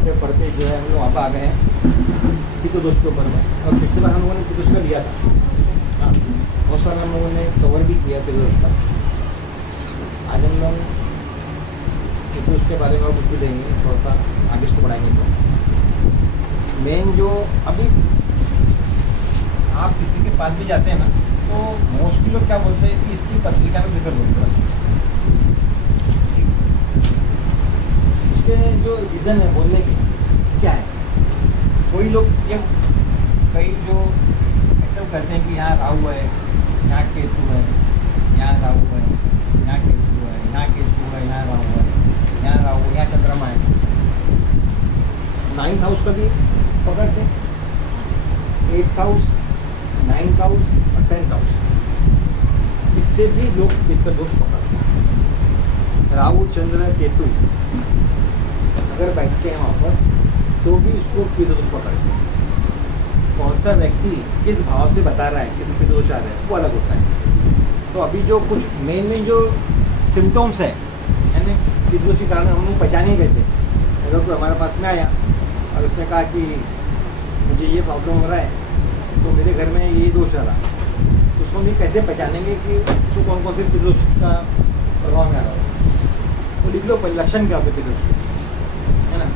पढ़ते पढ़ते जो है हम लोग वहाँ पर आ गए हैं पितृदोष के ऊपर में। और पिछले बार हम लोगों ने पितृदोष का लिया था। हाँ, बहुत सारा हम लोगों ने कवर भी किया पितृदोष का। आज हम लोग पितृदोष के बारे में और कुछ भी देंगे, थोड़ा सा आगे इसको बढ़ाएंगे। तो मेन जो अभी आप किसी के पास भी जाते हैं ना, तो मोस्टली लोग क्या बोलते हैं कि इसकी पत्रिका में जिक्र बोलते हैं बस। उसके जो रीज़न है बोलने के क्या है, कोई लोग ये कई जो ऐसा कहते हैं कि यहाँ राहु है, यहाँ केतु है, यहाँ राहु है, यहाँ केतु है, यहाँ केतु है, यहाँ राहु है, यहाँ राहु है, यहाँ चंद्रमा है। 9th हाउस का भी पकड़ते, 8th हाउस, 9th हाउस और 10th हाउस, इससे भी लोग पितृदोष पकड़ते हैं। राहु चंद्र केतु अगर बैठते हैं वहाँ पर तो भी उसको पितृदोष पकड़ते हैं। कौन सा व्यक्ति किस भाव से बता रहा है किस पितृदोष आ रहा है वो अलग होता है। तो अभी जो कुछ मेन जो सिम्टम्स है यानी पितृदोष के कारण हम लोग पहचानें कैसे। अगर कोई हमारे पास में आया और उसने कहा कि मुझे ये प्रॉब्लम हो रहा है तो मेरे घर में ये दोष आ रहा, तो उसको हम ये कैसे पहचानेंगे कि उसको कौन कौन से पितृदोष का प्रभाव में आ रहा हो। तो लिख लो लक्षण क्या होते पितृदोष के, है ना।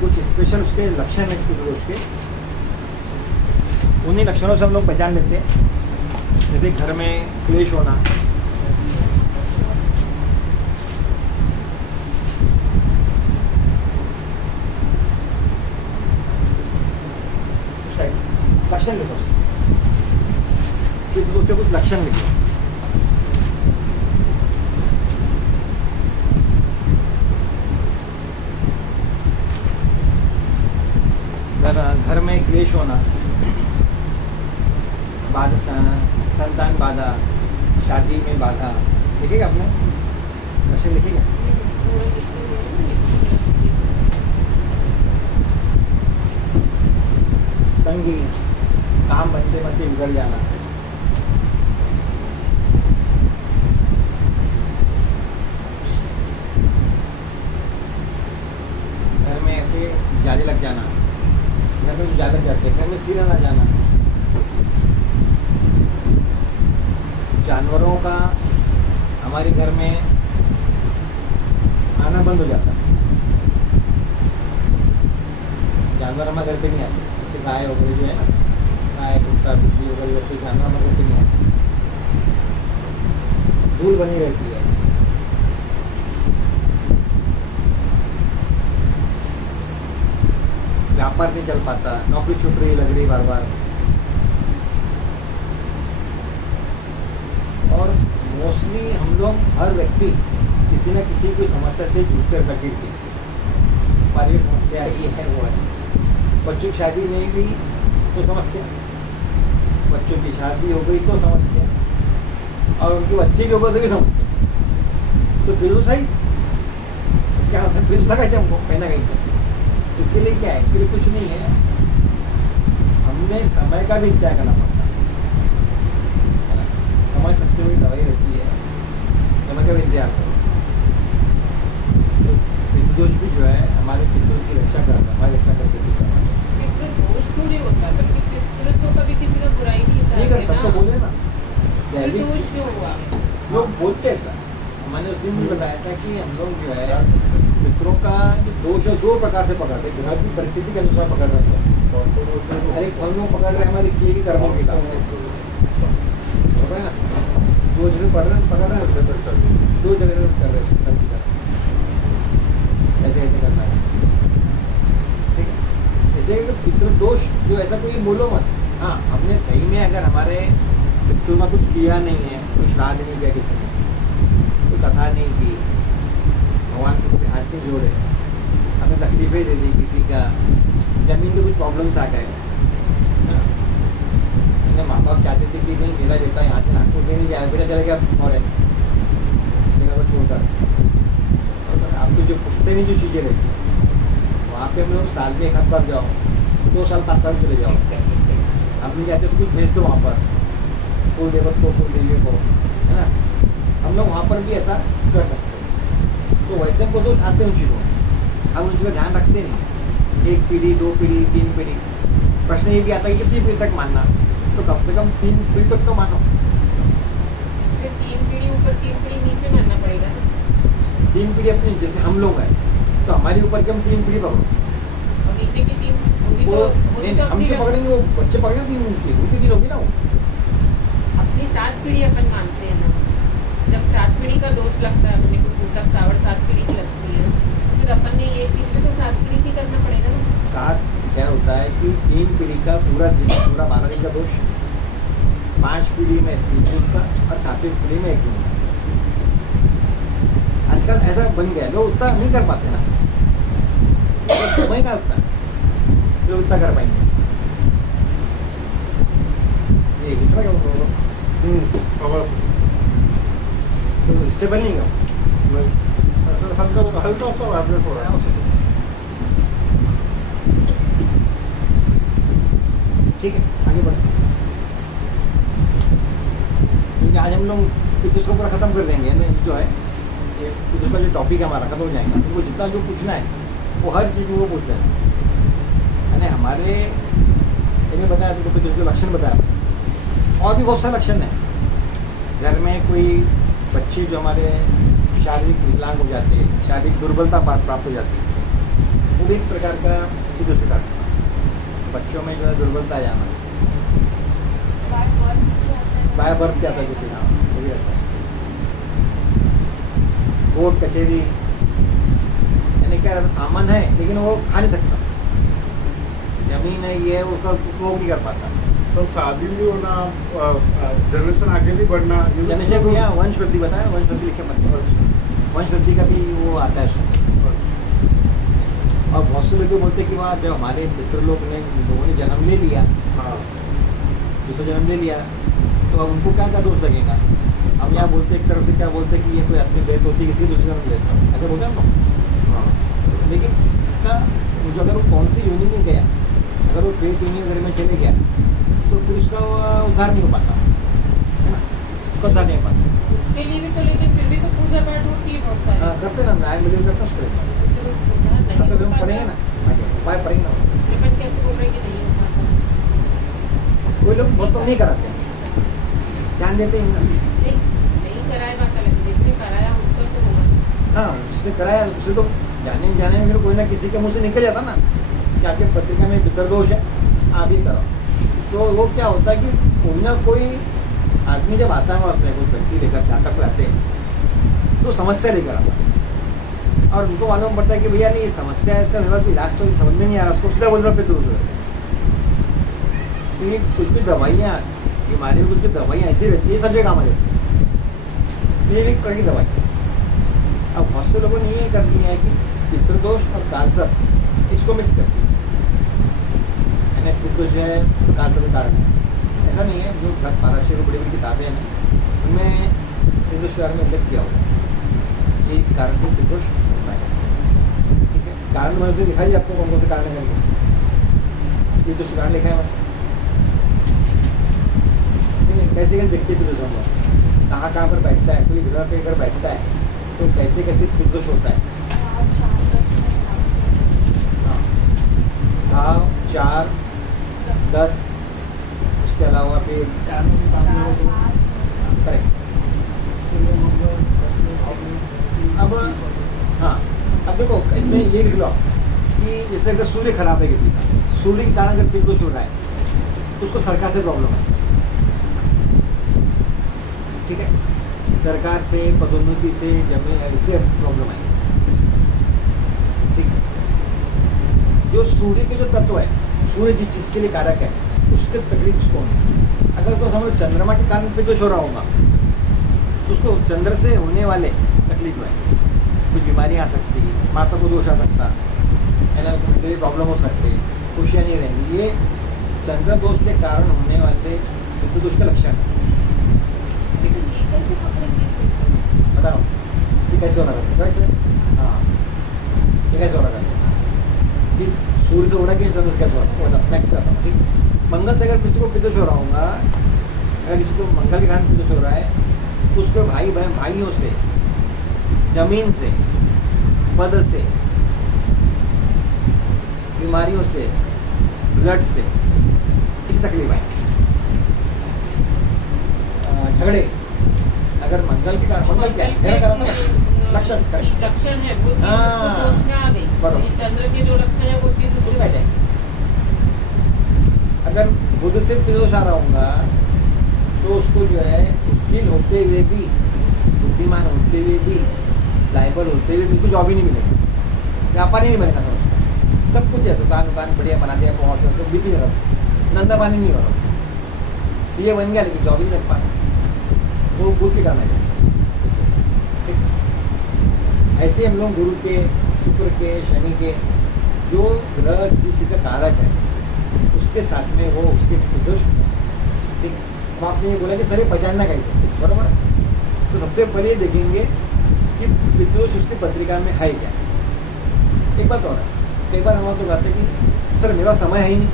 कुछ स्पेशल उसके लक्षण है पितृदोष के, उन्हीं लक्षणों से हम लोग पहचान लेते हैं। जैसे घर में क्लेश होना, लक्षण लिखो, पितृदोष के कुछ लक्षण लिखो। घर में क्लेश होना, संतान बाधा, शादी में बाधा, लिखेगा आपने लक्षण लिखेगा। तंगी, काम बनते बनते बिगड़ जाना, घर में ऐसे जाले लग जाना, घर में जाले लग जाते, घर में सिर आ जाना, जानवरों का हमारे घर में आना बंद हो जाता, जानवर हमारे घर पे नहीं आते। जैसे गाय हो गई जो है ना, गाय कुत्ता बिल्ली हो गई, वैसे जानवर हमारे घर पे नहीं आते, धूल बनी रहती है। व्यापार नहीं चल पाता, नौकरी छूट रही लग रही बार बार। और मोस्टली हम लोग हर व्यक्ति किसी न किसी कोई समस्या से जूझते रहते हैं। पारिवारिक समस्या ये है वो है, बच्चों की शादी नहीं हुई तो समस्या, बच्चों की शादी हो गई तो समस्या, और उनके बच्चे भी हो गए तो भी समस्या। तो पितृदोष है, इसके हाथ में पितृदोष लगा हमको कहीं ना कहीं से। इसके लिए क्या है, इसके लिए कुछ नहीं है, हमने समय का भी इंतजार करना पड़ता है। समय सबसे बड़ी दवाई रहती है, समय का भी इंतजार करो। तो पितृदोष भी जो है हमारे पितरों की रक्षा करता है, हमारी रक्षा करके पितृदोष थोड़ी होता है, बल्कि पितृ तो कभी किसी का बुराई नहीं करता। तो बोले ना पितृदोष क्यों हुआ, लोग बोलते हैं। मैंने उस दिन भी बताया था कि हम लोग जो है पितरों का जो दोष है दो प्रकार से पकड़ते हैं, घर की परिस्थिति के अनुसार पकड़ रहे हैं। अरे हम लोग पकड़ रहे हैं हमारे किए के कर्मों के हिसाब से, है ना। दो जगह पकड़ रहे हैं, दो जगह कर रहे हैं, ऐसे ऐसे करना है, ठीक है। जैसे पितृदोष जो ऐसा कोई बोलो मत। हाँ, हमने सही में अगर हमारे पितरों में कुछ किया नहीं है, कोई श्राद्ध नहीं किया किसी ने, कोई कथा नहीं की, भगवान के हाथ में जोड़े, हमें तकलीफें दे दी, किसी का जमीन में कुछ प्रॉब्लम्स आ गए, मेरे माँ बाप चाहते थे कि नहीं मेरा बेटा यहाँ से नागपुर से नहीं जाए, बेटा चला गया फॉरेन मेरा को छोड़कर। और आपको जो पुश्ते नहीं जो चीज़ें रहती वहाँ पे हम लोग साल में 1 बार जाओ, 2 साल 5 साल चले जाओ, आप नहीं जाते तो कुछ भेज दो वहाँ पर, कुल देवत को कुल देवी को, है ना। हम लोग वहाँ पर भी ऐसा कर सकते हैं। तो वैसे को दोष आते हैं उन चीज़ों में, हम उसका ध्यान रखते नहीं। 1 पीढ़ी, 2 पीढ़ी, 3 पीढ़ी। प्रश्न ये भी आता है कि कितनी पीढ़ी तक मानना, तो कम से कम 3 पीढ़ी तक तो मानो। इसलिए 3 पीढ़ी ऊपर 3 पीढ़ी नीचे मानना पड़ेगा ना। 3 पीढ़ी अपनी, जैसे हम लोग हैं तो हमारे ऊपर के हम 3 पीढ़ी पकड़ो, और नीचे की 3 वो भी वो तो नहीं, हम तो पकड़ेंगे, वो बच्चे पकड़ेंगे 3 उनकी, उनकी 3 होगी ना वो। अपनी 7 पीढ़ी अपन मानते हैं ना। जब 7 पीढ़ी का दोष लगता है अपने को, सूतक सावड़ 7 पीढ़ी की लगती है, तो फिर अपन ने ये चीज भी तो 7 पीढ़ी की करना पड़ेगा ना। 7 क्या होता है कि 3 पीढ़ी का पूरा दिन, पूरा 12 दिन का दोष, 5 पीढ़ी में 3 दिन का, और 7वीं पीढ़ी में 1 दिन का। आजकल ऐसा बन गया, लोग उतना नहीं कर पाते ना, तो समय का उतना लोग उतना कर पाएंगे। ये कितना क्या होगा, तो इससे बन नहीं गया हल्का हल्का सा वाइब्रेट हो रहा है। ठीक है, आगे बढ़ो, क्योंकि आज हम लोग कुछ को पूरा खत्म कर देंगे ना, जो है ये कुछ का जो टॉपिक है हमारा खत्म हो जाएगा। उनको जितना जो पूछना है वो हर चीज़ वो पूछ लेना। यानी हमारे इन्हें बताया तो कुछ जो लक्षण बताया, और भी बहुत सारे लक्षण हैं। घर में कोई बच्चे जो हमारे शारीरिक विकलांग हो जाते हैं, शारीरिक दुर्बलता प्राप्त हो जाती है, वो भी एक प्रकार का जो शिकार बच्चों में जो है दुर्बलता आ जाना, बाय बर्थ क्या था जो कि, हाँ वो भी रहता है। कोर्ट कचहरी, यानी क्या रहता, सामान है लेकिन वो खा नहीं सकता, जमीन है ये है, उसका उपयोग नहीं कर पाता। तो शादी भी होना, जनरेशन आगे नहीं बढ़ना, जनरेशन भी, यहाँ वंश वृद्धि बताया, वंश वृद्धि लिखे पड़ते, वंश वृद्धि का भी वो आता है इसमें। और बहुत से लोग बोलते हैं कि वहाँ जब हमारे पितृ लोग ने, लोगों ने जन्म ले लिया, हाँ जिसको जन्म ले लिया, तो अब उनको क्या क्या दोष लगेगा। हम यहाँ बोलते एक तरफ से क्या बोलते हैं कि ये कोई आदमी डेथ होती है, किसी दूसरे जन्म लेता है, ऐसे बोलते हैं हम लोग। हाँ लेकिन इसका मुझे, अगर वो कौन सी योनि में गया, अगर वो प्रेत योनि वगैरह में चले गया, तो फिर उसका उद्धार नहीं हो पाता, है ना, उसका उद्धार नहीं हो पाता। उसके लिए भी तो, लेकिन फिर भी तो पूजा पाठ होती है बहुत सारी। हाँ करते ना, न्याय मिले करता उसको, तो उद्धार नहीं तब तक हो हम पढ़ेंगे पाता। ना, आगे उपाय पढ़ेंगे ना। अपन कैसे बोल रहे हैं कि नहीं हो पाता? कोई लोग बहुत तो नहीं कराते हैं, ध्यान देते हैं ना। नहीं कराए बात अलग है, जिसने कराया उसका तो होगा। हाँ, जिसने कराया उसे तो जाने में फिर कोई ना किसी के मुंह से निकल जाता ना कि आपके पत्रिका में पितृदोष है, आप ये करो। तो वो क्या होता है कि कोई ना कोई आदमी जब आता है, अपने कोई व्यक्ति लेकर जाता कोई आते हैं, तो समस्या लेकर आता है, और उनको मालूम पड़ता है कि भैया नहीं, ये समस्या है, इसका मेरे पास इलाज तो समझ में नहीं आ रहा, उसको सीधा बोल रहा पितृदोष। तो ये कुछ दवाइयाँ, बीमारियों की कुछ दवाइयाँ ऐसी रहती है, सब जगह काम आ जाती है। ये भी एक तरह की दवाई। अब बहुत से लोगों ने ये कर दिया है कि पितृदोष और कालसर्प इसको मिक्स कर दिया, यानी पितृदोष है तो कालसर्प के कारण है। ऐसा नहीं है, जो पारदर्शी को बड़ी बड़ी किताबें हैं उनमें पितृदोष के बारे में उल्लेख किया होगा कि इस कारण से पितृदोष होता है। ठीक है, कारण मैंने तो दिखाई आपको कौन कौन से कारण है, पितृदोष कारण लिखा है। कैसे कैसे देखते हैं पितृदोष, हम कहाँ कहाँ पर बैठता है, कोई जगह पे अगर बैठता है तो कैसे कैसे पितृदोष होता है। हाँ, 4, 10, उसके अलावा फिर करेक्ट। अब हाँ, अब देखो इसमें ये लिख लो कि जैसे अगर सूर्य खराब है किसी का, सूर्य के कारण अगर पितृदोष हो रहा है तो उसको सरकार से प्रॉब्लम है। ठीक है, सरकार से, पदोन्नति से, जमीन इससे प्रॉब्लम है। ठीक है, जो सूर्य के जो तत्व है, सूर्य जिस चीज के लिए कारक है, उसके तकलीफ उसको है। अगर तो समझो चंद्रमा के कारण पितृदोष हो रहा होगा तो उसको चंद्र से होने वाले तकलीफ है, कुछ बीमारियां आ सकती है, माता को दोष आ सकता है ना, प्रॉब्लम हो सकती है, खुशियाँ नहीं रहेंगी। ये चंद्र दोष के कारण होने वाले पितृदोष का लक्षण है। बता रहा हूँ ये कैसे हो रहा है, राइट। हाँ, ये कैसे हो रहा है कि सूर्य से हो रहा है कि चंद्र से कैसे हो रहा है। नेक्स्ट करता हूँ। ठीक, मंगल से अगर किसी को पितृदोष हो रहा होगा, अगर किसी को मंगल के कारण पितृदोष हो रहा है तो उसको भाई बहन, भाइयों से, जमीन से, पद से, बीमारियों से, ब्लड से किसी तकलीफ आए, झगड़े, अगर मंगल के कारण, मंगल क्या है, झगड़ा करा था लक्षण लक्षण है वो चीज हाँ। उसको दोष में आ गई। बराबर। ये चंद्र के जो लक्षण है वो चीज उसको उसमें आ जाए। अगर बुध से पितृदोष आ रहा होगा तो उसको जो है स्किल होते हुए भी, बुद्धिमान होते हुए भी, लाइबल होते हुए भी उसको जॉब ही नहीं मिलेगा, व्यापार ही नहीं बनेगा समझ। सब कुछ है, दुकान दुकान बढ़िया बना दिया, पहुँच सब बिक ही नहीं रहा, धंधा पानी नहीं हो रहा, सीए बन गया लेकिन जॉब ही नहीं लग पा रहा, वो बुद्ध के कारण है। ऐसे हम लोग गुरु के, शुक्र के, शनि के, जो ग्रह जिस चीज़ का कारक है उसके साथ में वो उसके दोष, ठीक। अब आपने ये बोला कि सर ये पहचानना कैसे, बराबर है? तो सबसे पहले देखेंगे कि पितृदोष उसकी पत्रिका में है क्या। एक बात और है, कई बार हम आपको कहते हैं कि सर मेरा समय है ही नहीं,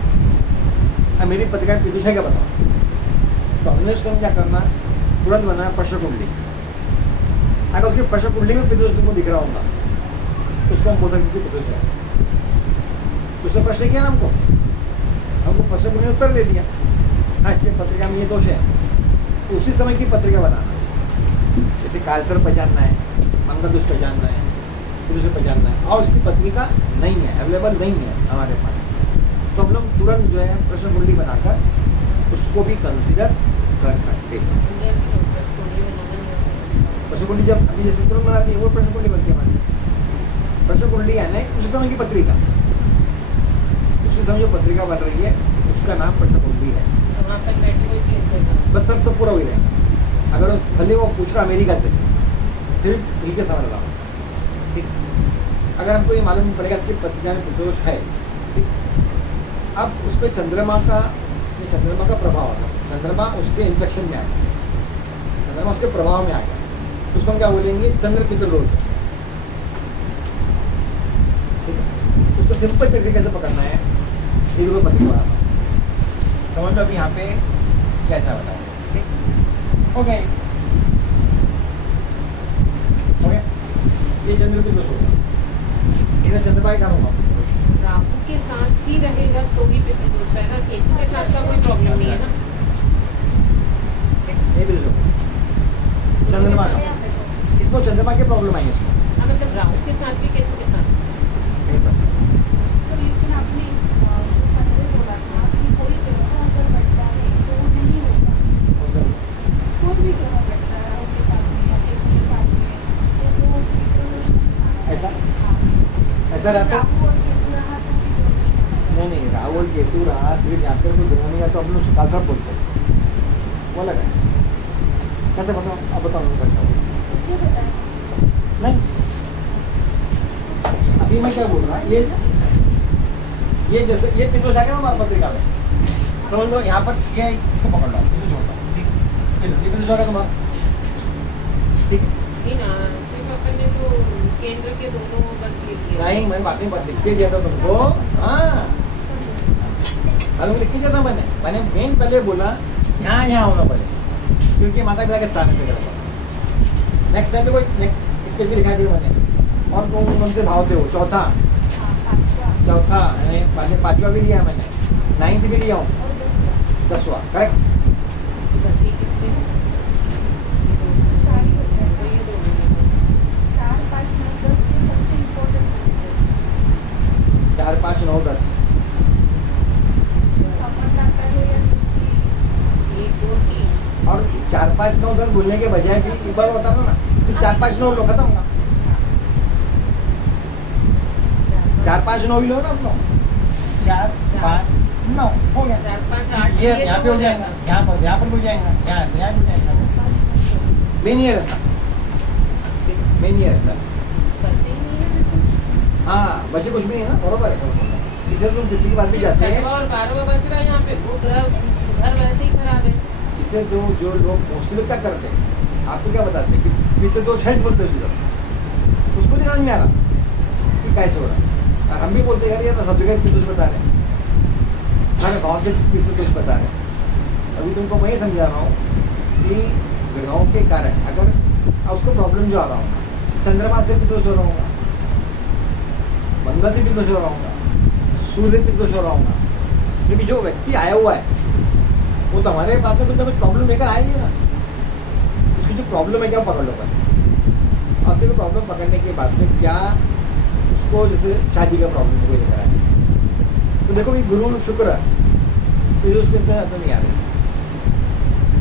अब मेरी पत्रिका में पितृदोष है क्या बताओ। तो हमने उस समय क्या करना, तुरंत बनाया प्रश्न कुंडली। अगर उसकी प्रश्न कुंडली में पितृदोष तुमको दिख रहा होगा तो उसको हम बोल सकते हैं पितृदोष है। उसने प्रश्न किया ना हमको प्रश्न कुंडली ने उत्तर दे दिया, हाँ इसकी पत्रिका में ये दोष है, तो उसी समय की पत्रिका बनाना। जैसे कालसर्प पहचानना है, मंगल दोष पहचानना है, पितृदोष पहचानना है, और उसकी पत्रिका नहीं है, अवेलेबल नहीं है हमारे पास, तो हम लोग तुरंत जो है प्रश्न कुंडली बनाकर उसको भी कंसिडर कर सकते हैं। प्रश्न कुंडली जब अभी जैसे तुरंत बनाती है वो प्रश्न कुंडली बनती है हमारी। प्रश्न कुंडली यानी उसी समय की पत्रिका, उसी समय जो पत्रिका बन रही है उसका नाम प्रश्न कुंडली है। बस सब पूरा हो जाएगा। अगर भले वो पूछ रहा अमेरिका से, फिर ठीक है समझ रहा हूँ, ठीक। अगर हमको ये मालूम पड़ेगा इसकी पत्रिका में पितृदोष है, ठीक। अब उस पर चंद्रमा का प्रभाव है, चंद्रमा उसके इंजेक्शन में आ गया, चंद्रमा उसके प्रभाव में आ गया, उसको हम क्या बोलेंगे, चंद्र पितृदोष, ठीक है। उसको सिंपल तरीके कैसे पकड़ना है, ये रूप पत्रिका बनाना, समझ लो अभी यहाँ पे कैसा बताओ, ठीक। ओके, ये चंद्र पितृदोष होगा, इधर चंद्रमा ही करूँगा, राहु के साथ ही रहेगा तो ही पितृदोष रहेगा, केतु के साथ का कोई प्रॉब्लम नहीं है ना। ये पितृदोष चंद्रमा का, इसको चंद्रमा की प्रॉब्लम आई है। हाँ मतलब राहु के साथ भी केतु के साथ। नहीं पता। सर लेकिन आपने जो पहले बोला था कि कोई ग्रह अगर बढ़ता है तो वो नहीं होगा, कौन सा? कोई भी ग्रह बढ़ता है राहु के साथ में या केतु के साथ में तो वो पितृदोष नहीं माना ऐसा? जाएगा। हाँ। ऐसा रहता? राहु और केतु रहा तो पितृदोष नहीं नहीं नहीं, राहु और केतु रहा, फिर यहाँ पे कोई ग्रह नहीं है तो अपन उसको कालसर्प बोलते हैं, वो अलग है। कैसे बताओ, अब बताओ उनको कैसा होगा। इसे बताएं। नहीं, अभी मैं क्या बोल रहा, ये जैसे ये पितृदोष आ गया ना हमारी पत्रिका में, समझ लो यहाँ पर ये इसको पकड़ लो, इसको छोड़ दो, ठीक। ये लो, ये पितृदोष आ गया तुम्हारा, ठीक। नहीं ना, सिर्फ अपन ने तो केंद्र के दोनों बस ये लिए। नहीं, मैं बातें बात लिख के दिया था तुमको, हाँ अरे लिख के दिया था मैंने मेन पहले बोला यहाँ होना पड़े, क्योंकि माता पिता के स्थान पे नेक्स्ट टाइम पे कोई एक पेज पे लिखा दिया मैंने, और कौन से भाव थे वो, चौथा हाँ, पांचवा यानी पांचवा भी लिया मैंने, 9th भी लिया हूँ, और 10वां 10वां करेक्ट। तो बच्चे कितने हैं? ये दो। 4 ही होते हैं। तो ये दो हैं। 4, 5, 9, 10 ये सबसे इम्पोर्टेंट होते हैं। 4, 5, 9, 10 संबंध आता है या उसकी 1, 2, 3। और 4, 5, 9, 10 बोलने के बजाय भी एक बार बता दो ना, फिर 4, 5, 9 लो, खत्म होगा। 4, 5, 9 भी लो ना अपना, 4, 5, 9 हो गया। 4, 5, 8 ये यहाँ पे हो जाएगा, यहाँ पर हो जाएगा, यहाँ हो जाएगा, मेन ये रहता, मेन ये रहता। करते ही नहीं है फिर कुछ। हाँ बच्चे कुछ भी नहीं है ना, बरोबर है। इसे तुम किसी की बात भी जाते हैं, 6वां और 12वां बच रहा है यहाँ पे, वो घर वैसे ही खराब है। इससे जो लोग मोस्टली क्या करते हैं, आपको क्या बताते हैं कि पितृदोष है बोलते हैं सीधा, उसको नहीं समझ में आ रहा कि कैसे हो रहा है। और हम भी बोलते यार ये तो सब जगह पितृदोष बता रहे हैं, हर गाँव से पितृदोष बता रहे हैं। अभी तुमको मैं ये समझा रहा हूँ कि ग्रहों के कारण अगर उसको प्रॉब्लम जो आ रहा होगा, चंद्रमा से पितृदोष हो रहा होगा, मंगल से पितृदोष हो रहा होगा, सूर्य से पितृदोष हो रहा होगा, क्योंकि जो व्यक्ति आया हुआ है वो तो हमारे पास में कुछ ना कुछ प्रॉब्लम लेकर आया ही है ना। उसकी जो प्रॉब्लम है क्या वो पकड़ लो पहले, और फिर प्रॉब्लम पकड़ने के बाद में क्या उसको जैसे शादी का प्रॉब्लम कोई लेकर आया, तो देखो कि गुरु शुक्र पितृदोष के अंदर नहीं आ रहे।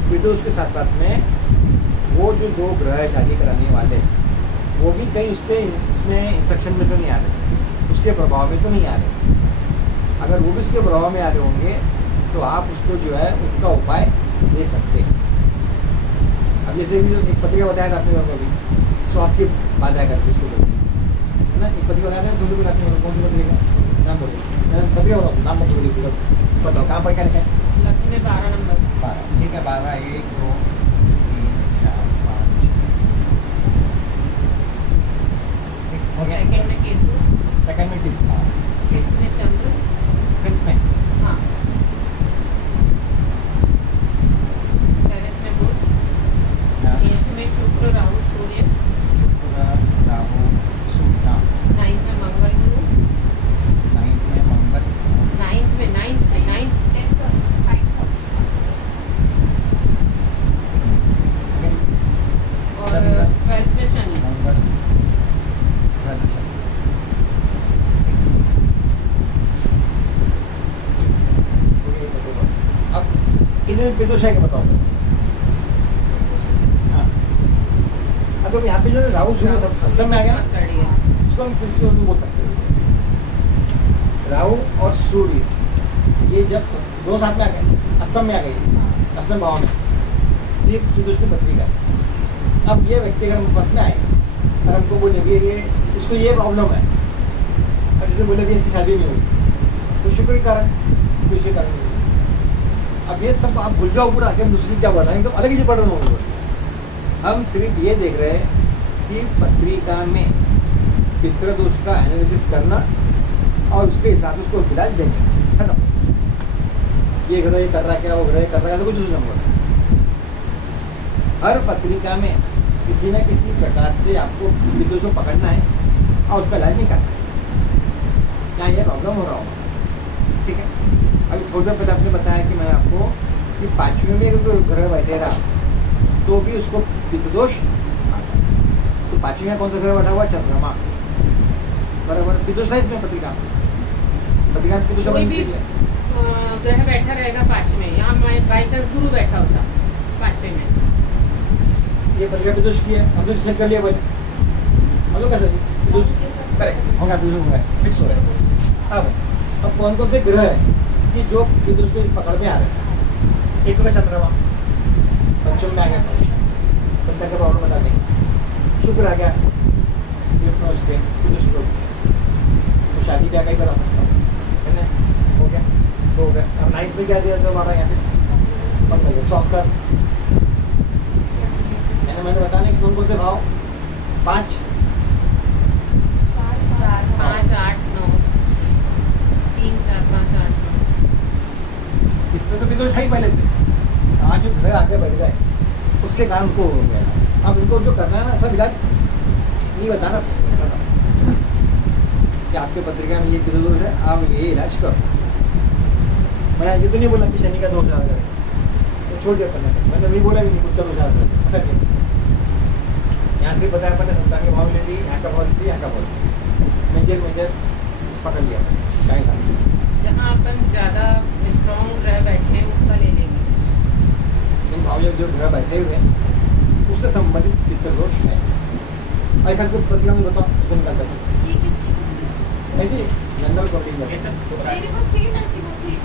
पितृदोष के साथ साथ में वो जो दो ग्रह है शादी कराने वाले, वो भी कहीं इसमें इंस्ट्रक्शन में तो नहीं आ रहे, उसके प्रभाव में तो नहीं आ रहे। अगर वो भी उसके प्रभाव में आ रहे होंगे तो आप उसको जो है उसका उपाय ले सकते हैं। अब जैसे भी एक पत्रिका बताया था अपने घर में भी स्वास्थ्य की बाधा करके उसको है ना, एक पत्रिका बताया था छोटे भी आपने कौन सी पत्रिका नाम बोलिए, पत्रिका बताओ नाम मत बोलिए, बताओ कहाँ पर क्या लिखा है? लकी में 12 नंबर 12, ठीक है 12 1 2 3 4 5 हो गया। सेकंड में केतु, सेकंड में किस फिफ्थ में चंद्र, फिफ्थ में हाँ, सेवेंथ में बुध, एट्थ में शुक्र राहु सूर्य, राहु सूर्य, नाइन्थ में मंगल गुरु, नाइन्थ में मंगल, नाइन्थ में 10th और 9th और 12th में शनि। मंगल अब इधर पितृदोष है क्या बताओ? हाँ, अब तो यहाँ पे जो है राहु सूर्य सब अष्टम में आ गया ना, इसको हम पितृदोष भी बोल सकते हैं। राहु और सूर्य ये जब दो साथ में आ गए, अष्टम में आ गए, अष्टम भाव में, ये पितृदोष की पत्रिका है। अब ये व्यक्ति अगर हम बस में आए और हमको बोले कि ये इसको ये प्रॉब्लम है, और जैसे बोले कि इसकी शादी नहीं हुई तो शुक्र के कारण, दूसरे कारण नहीं हुई। अब ये सब आप भूल जाओ पूरा, हम दूसरी क्या पढ़ रहे हैं, एकदम अलग ही पढ़ रहे होंगे। हम सिर्फ ये देख रहे हैं कि पत्रिका में पितृदोष का एनालिसिस करना और उसके हिसाब से उसको इलाज देंगे, खत्म। ये ग्रह ये कर रहा है क्या, वो ग्रह ये कर रहा है, तो कुछ नहीं समझ। हर पत्रिका में किसी न किसी प्रकार से आपको पितृदोष को पकड़ना है और उसका इलाज नहीं करना है। क्या ये प्रॉब्लम हो रहा होगा, ठीक है। अभी थोड़ी देर पहले आपने बताया कि मैं आपको कि 5वें में अगर ग्रह बैठे रहा तो भी उसको पितृदोष आता है। तो 5वें में कौन सा ग्रह बैठा हुआ? चंद्रमा, बराबर पितृदोष है इसमें पत्रिका में पितृदोष कोई भी ग्रह बैठा रहेगा 5 में, यहाँ बाई चांस गुरु बैठा होता 5वें में, ये पत्रिका पितृदोष की है, हम तो डिसाइड कर लिया भाई, हम लोग कैसे पितृदोष करेक्ट होगा, पितृदोष होगा, फिक्स हो रहा है। अब कौन कौन से ग्रह है कि जो पितृदोष को पकड़ में आ रहे हैं? एक होगा चंद्रमा, पंचम में आ गया, संतान का प्रॉब्लम बता देंगे। शुक्र आ गया, उसके पितृदोष को तो शादी क्या कहीं करा सकता हूँ, है ना, हो गया, तो हो गया। अब 9th में क्या दिया था हमारा यहाँ पे मंगल, संस्कार, मैंने बताने कि कौन कौन से भाव? 5 4 5 8 9 3 4 5 8 9। इसमें तो पितृदोष है ही पहले से। आज जो ग्रह आगे बढ़ गए उसके कारण उनको हो गया। अब इनको जो करना है ना, सब इलाज नहीं बताना इसका नाम कि आपके पत्रिका में ये पितृदोष है, आप ये इलाज करो। मैंने ये तो नहीं बोला कि शनि का दोष आ गया, तो छोड़ दिया करना। मैंने नहीं बोला भी नहीं कुछ का दोष आ गया, यहाँ से बताया पता संतान के भाव ले ली, यहाँ का भाव ले ली, यहाँ का भाव मेजर पकड़ लिया, क्या था जहाँ अपन ज़्यादा स्ट्रॉन्ग ग्रह बैठे हैं उसका ले लेंगे। इन भाव जो ग्रह बैठे हुए हैं उससे संबंधित पितृदोष है। और एक पत्रिका में बताओ उसको निकाल सकते ये किसकी ऐसे जनरल कोडिंग ये सब शुक्र मेरे को सेम ऐसी होती है,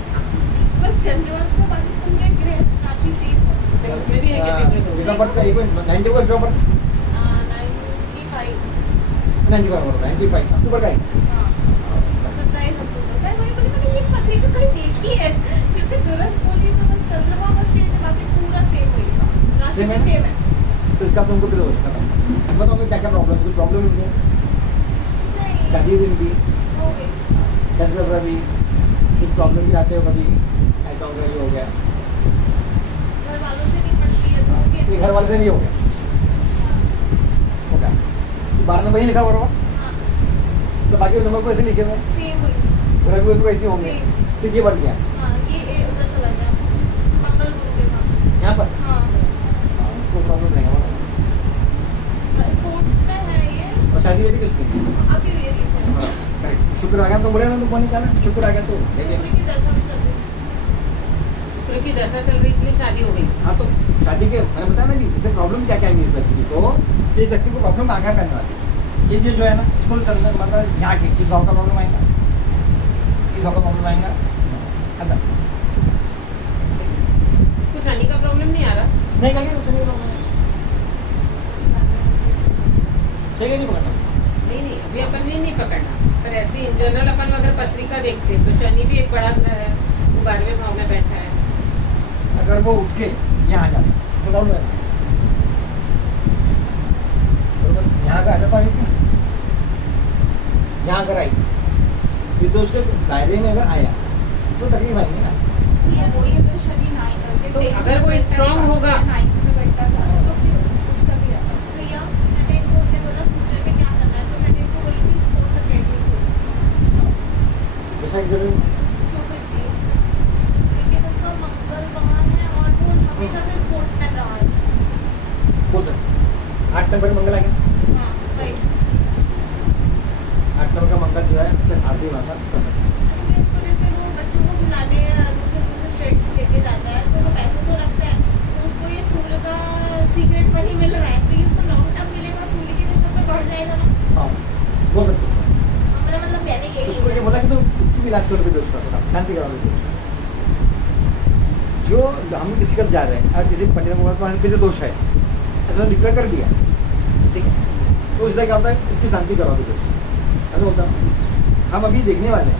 बस चंद्रमा का बाकी पूरे ग्रह राशि सेम होती तो उसमें भी है क्या पितृदोष? बर्थ का एक 90 का ड्रॉप 95 अक्टूबर का है। हाँ, 27 अक्टूबर का है। वही बोली मैंने ये पत्रिका कहीं देखी है, क्योंकि तुरंत बोली तो बस चंद्रमा का स्टेज है, बाकी पूरा सेम वही था, राशि Same में है? सेम है। तो इसका तुमको पितृदोष खत्म। बताओ क्या क्या प्रॉब्लम, कोई प्रॉब्लम नहीं है? नहीं, शादी दिन भी हो गई। कैसे लग रहा भी कुछ प्रॉब्लम भी आते हो, कभी ऐसा हो गया, ये हो गया, घर वालों से नहीं पड़ती है तो कोई घर वाले से नहीं हो गया, हो गया। तो 12 नंबर ही लिखा बराबर, हाँ, तो बाकी नंबर को ऐसे लिखे हुए सेम हुई। घर में तो ऐसे होंगे, सिर्फ ये बढ़ गया हाँ, ये उधर चला गया मंगल गुरु के पास। यहाँ पर। हाँ, उसको प्रॉब्लम नहीं है। स्पोर्ट्स में है ये। और शादी वादी किसकी? अभी हुई है recent। हाँ, correct। शुक्र आ गया तो बोले ना तो कौन निकाला, शुक्र आ गया तो देखिए। पूरी की दशा में चल रही है। शुक्र की दशा चल रही इसलिए शादी हो गई। हाँ तो शादी के मैंने बताया ना कि इससे प्रॉब्लम क्या क्या है इस व्यक्ति को, इस व्यक्ति को प्रॉब्लम आगे पहनने वाली ये जो है ना, इसको चलना मतलब यहाँ के इस भाव का प्रॉब्लम आएगा, इस भाव का प्रॉब्लम आएगा अंदर इसको शनि का प्रॉब्लम नहीं आ रहा। नहीं कहेंगे उसको नहीं प्रॉब्लम ठीक है, नहीं पकड़ना। नहीं अभी अपन ने नहीं पकड़ना, पर ऐसे इन जनरल अपन अगर पत्रिका देखते तो शनि भी एक बड़ा ग्रह है, वो 12वें भाव में बैठा है। अगर वो उठ के यहाँ आ जाता तो प्रॉब्लम है, यहाँ का आ जाता है क्या, यहाँ अगर आई फिर तो उसके दायरे में अगर आया तो तकलीफ आएंगे ना। ये वही अगर शनि नाइन तो अगर वो strong होगा। नाइन्थ में बैठा था तो फिर उसका भी आता। भैया मैंने इनको ने बोला फ्यूचर में क्या करना है, तो मैंने इनको बोली थी स्पोर्ट्स अकेडमी खोलो। जैसा कि जरूर शुक्र की, लेकिन उसका मंगल वहाँ है और वो हमेशा से स्पोर्ट्समैन रहा है। बोल सकते 8 नंबर मंगल आ गया, हाँ वही। 8 नंबर का मंगल जो है अच्छे साथ ही आता उसमें उसको जैसे वो बच्चों को खिलाने दूसरे दूसरे स्टेट लेके जाता है, तो वो पैसे तो रखता है, तो उसको ये सूर्य का सीक्रेट मनी मिल रहा है, तो ये उसको लॉन्ग टर्म मिलेगा, सूर्य की दशा में बढ़ जाएगा ना। हाँ बोल सकते हो। हमारा मतलब मैंने यही उसको ये बोला कि तो इसकी भी इलाज करो भी दोस्त का थोड़ा शांति करा दो। जो हम किसी का जा रहे हैं और किसी पंडित को बोला किसी दोष है ऐसा डिक्लेयर कर दिया, ठीक है, तो इसलिए क्या होता है इसकी शांति करा दो ऐसा होता है। हम अभी देखने वाले हैं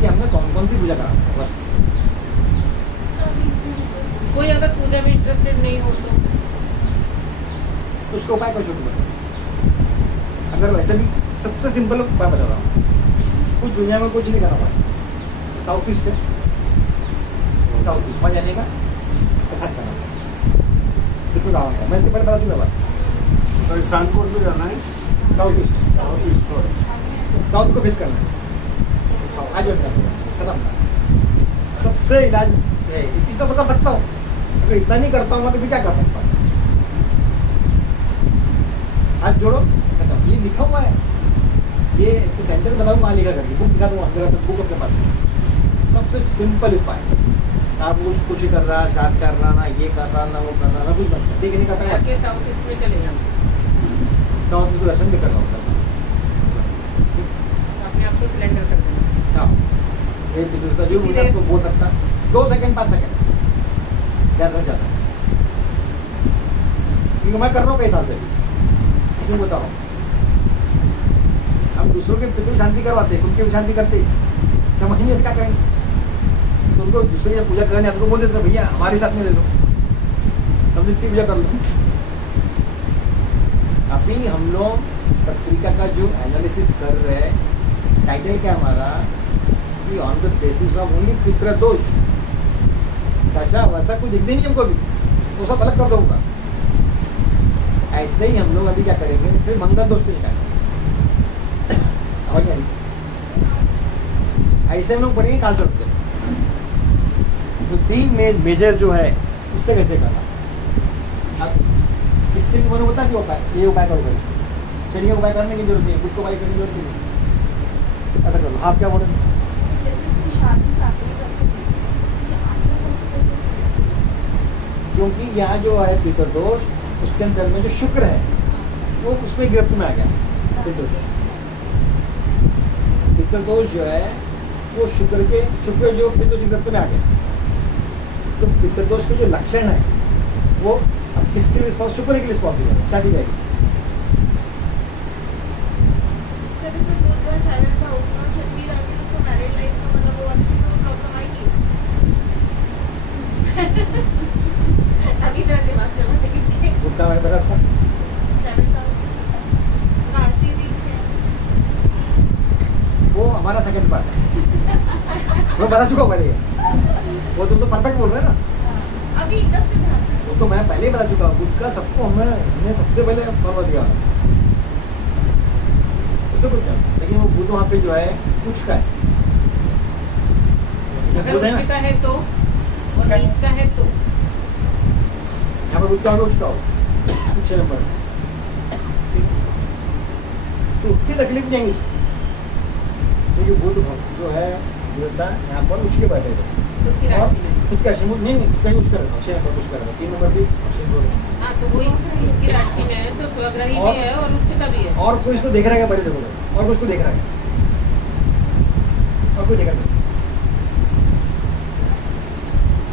कि हमने कौन कौन सी पूजा करा है, बस कोई अगर पूजा में इंटरेस्टेड नहीं हो तो उसका उपाय कुछ बता। अगर वैसे भी सबसे सिंपल उपाय बता रहा हूँ, कुछ दुनिया में कुछ नहीं करना पड़ता, साउथ ईस्ट है, साउथ ईस्ट वहाँ जाने का ऐसा करना कितना गाँव है, मैं इसके पहले बता दूँगा बात। तो शानपुर में जाना है, south east, south east road. South को फेस करना है, आज खत्म। सबसे इलाज है, इतना तो कर सकता हूँ, अगर इतना नहीं करता हूँ तो भी क्या कर सकता हूँ। हाथ जोड़ो खत्म, ये लिखा हुआ है, ये सेंटर बनाऊँ वहाँ लिखा करके बुक दिखा दूँगा, मेरा बुक अपने पास है। सबसे सिंपल उपाय, आप कुछ ही कर रहा, शाद कर रहा, ना ये कर रहा, ना वो कर रहा, ना कुछ बनता, ठीक है नहीं करता के साउथ ईस्ट में चले जाओ, साउथ ईस्ट को दर्शन भी कर रहा होता अपने आप को सिलेंडर कर देना। हाँ, ये पितृता जो मुझे आपको बोल सकता 2 सेकंड 5 सेकंड ज़्यादा से ज़्यादा, क्योंकि मैं कर रहा हूँ कई साल से, इसे बता रहा हूँ। हम दूसरों के पितृ शांति करवाते, उनकी भी शांति करते, समझ नहीं क्या करेंगे, तो उनको दूसरे की पूजा करने आते तो बोल देते भैया हमारे साथ में ले लो, हम जितनी पूजा कर लो। अभी हम लोग पत्रिका का जो एनालिसिस कर रहे हैं, टाइटल क्या हमारा कि on the basis of only पितृ दोष, दशा वैसा कुछ दिखते नहीं हमको अभी, तो सब अलग कर दूंगा। ऐसे ही हम लोग अभी क्या करेंगे, फिर मंगल दोष से निकालेंगे, ऐसे हम लोग पढ़ेंगे काल सर्प से, तो 3 मेजर जो है उससे कैसे करना। अब इसके लिए मैंने बता दिया उपाय, ये उपाय करो भाई, शनि का उपाय करने की जरूरत नहीं है, खुद को उपाय करने की जरूरत नहीं, ऐसा करो। आप क्या बोल रहे हैं? जैसे कोई शादी साथी कर सकती है, ये आगे कैसे कर सकती है? क्योंकि यहाँ जो है पितृदोष, उसके अंदर में जो शुक्र है वो उसमें गिरफ्त में आ गया। पितृदोष जो है वो शुक्र जो पितृदोष की गिरफ्त में आ गया, तो पितृदोष के जो लक्षण है वो अब किसके लिए रिस्पॉन्स, शुक्र के लिए रिस्पॉन्सिबल है, शादी जाएगी। इस तरह से बहुत बड़ा साइलेंट था उसमें, छठी रानी उसको मैरिड लाइफ में मतलब वो वाली चीज़ों में प्रॉब्लम आएगी। अभी मेरा दिमाग चला था कि उतना मैंने पता उसका 7,000 राशि रीच है। वो हमारा सेकंड पार्ट है, वो बता चुका हूँ पहले, वो तुम तो परफेक्ट बोल रहे हैं ना, अभी एकदम से ध्यान में। वो तो मैं पहले ही बता चुका हूँ, खुद का सबको हमने सबसे पहले फॉरवर्ड दिया उसे कुछ नहीं, लेकिन वो बुध वहाँ पे जो है कुछ का है, अगर बुध है उच्च ना, का है तो और उच्च का है। नीच का है तो यहाँ पर उठता हो 6 नंबर। तो उतनी तकलीफ नहीं है इसको, क्योंकि बुध जो है देवता यहाँ पर उच्च के बैठे थे। खुद की राशि में। खुद का राशि नहीं कहीं उच्च कर रहा 6 नंबर उच्च कर रहा 3 नंबर भी और 6 नंबर भी। हाँ तो वही खुद की राशि में है तो स्वग्रही और- भी है और उच्च का भी है। और कोई इसको देख रहा है क्या? पहले देखो, और कोई इसको देख रहा है, और कोई देख रहा है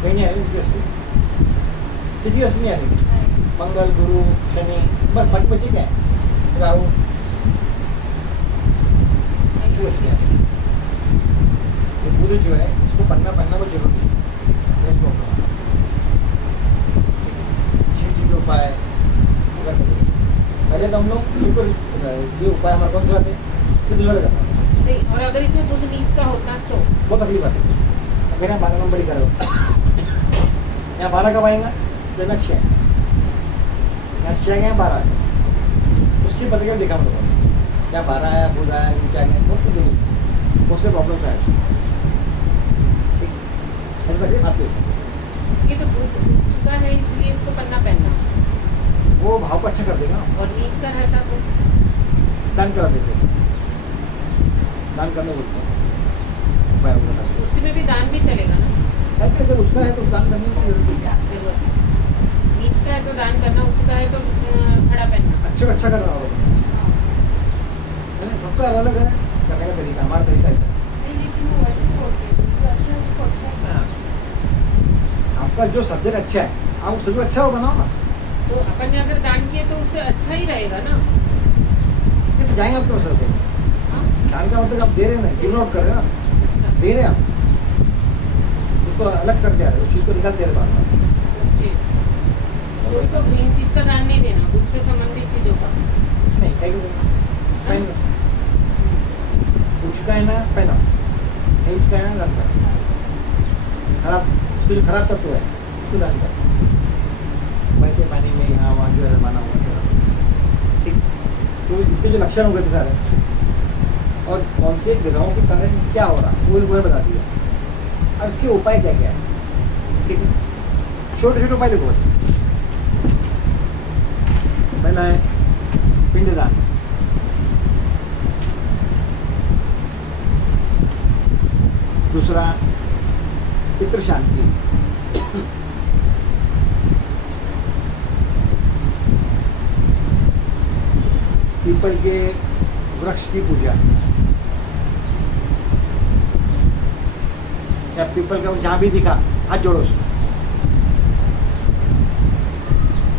कहीं नहीं आ रही इसकी अस्थि, किसी की अस्थि नहीं आ रही। मंगल, गुरु, शनि, बस बाकी बचे क्या है? राहु, किसी को अस्थि नहीं आ रही। ये बुध जो है इसको पढ़ना बहुत जरूरी है। ये प्रॉब्लम है। शिव जी के उपाय अगर करें। पहले तो हम लोग शुक्र ये उपाय हमारे कौन से आते हैं? तो दूसरा करना नहीं, और अगर इसमें बुध नीच का होता तो बहुत तकलीफ आती है। अगर यहाँ 12 नंबर ही करो, यहाँ 12 कब आएगा? जब यहाँ 6 है, यहाँ 6 गए 12 है, उसकी पत्रिका देखा हम लोगों ने, यहाँ 12 आया, बुध आया, नीचे आ गया, बहुत कुछ नहीं, बहुत से प्रॉब्लम्स आए। ठीक ऐसे करके खाते हो। ये तो बुध उच्च का है इसलिए इसको पन्ना पहनना वो भाव को अच्छा कर देगा ना, और नीच का रहता तो दान करा देते हैं। दान करने बोलते हैं उपाय वो बताते हैं। उच्च में भी दान भी चलेगा ना। है कि अगर उसका है तो दान करने की जरूरत नहीं है। जरूरत नहीं। नीच का है तो दान करना, उच्च का है तो खड़ा पहनना। अच्छे को अच्छा करना होगा, है ना? सबका अलग अलग है करने का तरीका, हमारा तरीका ऐसा है। नहीं, लेकिन वो वैसे बोलते हैं जो अच्छा है उसको अच्छा ही हाँ। आपका जो सब्जेक्ट अच्छा है आप उस सब्जेक्ट अच्छा हो बनाओ ना, तो अपन ने अगर दान किए तो उससे अच्छा ही रहेगा ना। फिर तो जाएंगे आपके सब्जेक्ट। हाँ? दान का मतलब आप दे रहे हैं ना, गिव आउट कर रहे हैं ना, अच्छा, दे रहे हैं आप, उसको अलग करते आ रहे हैं, उस चीज़ को निकालते आ रहे हैं। ओके। तो उसको इन चीज का दान नहीं देना, बुध से संबंधित चीजों का। नहीं कहीं पहन कुछ का है ना पहना, एज का है ना दान कर, खराब उसको जो खराब तत्व है उसको दान कर, बहते पानी में यहाँ वहाँ जो है माना हुआ है। ठीक, तो इसके जो लक्षण हो गए थे सारे और कौन से ग्रहों के कारण क्या हो रहा है वो बता दिया। अब इसके उपाय क्या क्या है? ठीक है, छोटे छोटे उपाय लिखो बस। पहला है पिंडदान, दूसरा पितृ शांति, पीपल के वृक्ष की पूजा या पीपल का जहाँ भी दिखा हाथ जोड़ो उसको।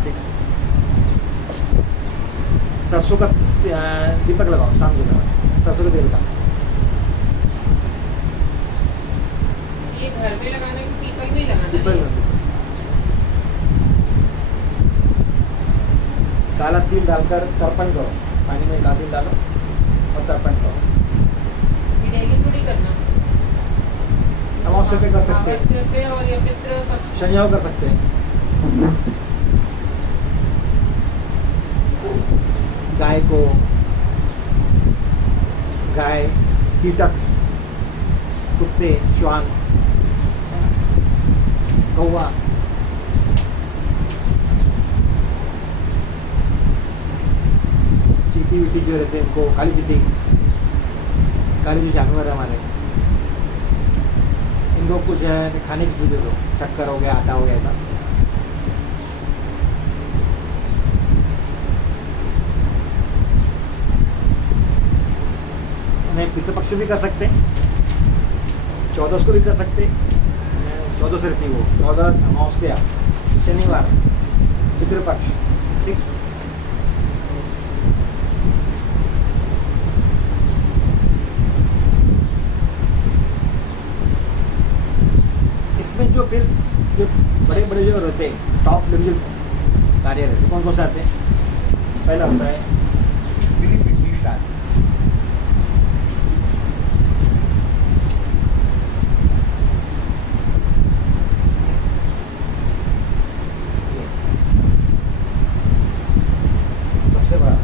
ठीक। सरसों का दीपक लगाओ शाम के समय, सरसों का तेल का। ये घर में लगाना है कि पीपल में ही लगाना पीपल है? का काला तिल डालकर तर्पण करो, पानी में काला तिल डालो और तर्पण करो। ये डेली थोड़ी करना। अमावस्या पे कर सकते हैं, अमावस्या पे और या पितृ पक्ष में। शनिवार कर सकते हैं। गाय को, गाय, कीटक, कुत्ते, श्वान, कौवा, चींटी वीटी जो रहते हैं इनको, काली चींटी, काली जो जानवर है हमारे, इन लोग को जो है खाने की चीज़ें दो, शक्कर हो गया, आटा हो गया ऐसा। उन्हें पितृपक्ष भी कर सकते हैं, 14 को भी कर सकते हैं, 14 से रहती है वो, 14 अमावस्या, शनिवार, पितृपक्ष। ठीक, इसमें जो फिर जो बड़े बड़े जो रहते हैं टॉप लेवल जो कार्य रहते कौन कौन से आते हैं? पहला होता है पितृ कार्य, सबसे बड़ा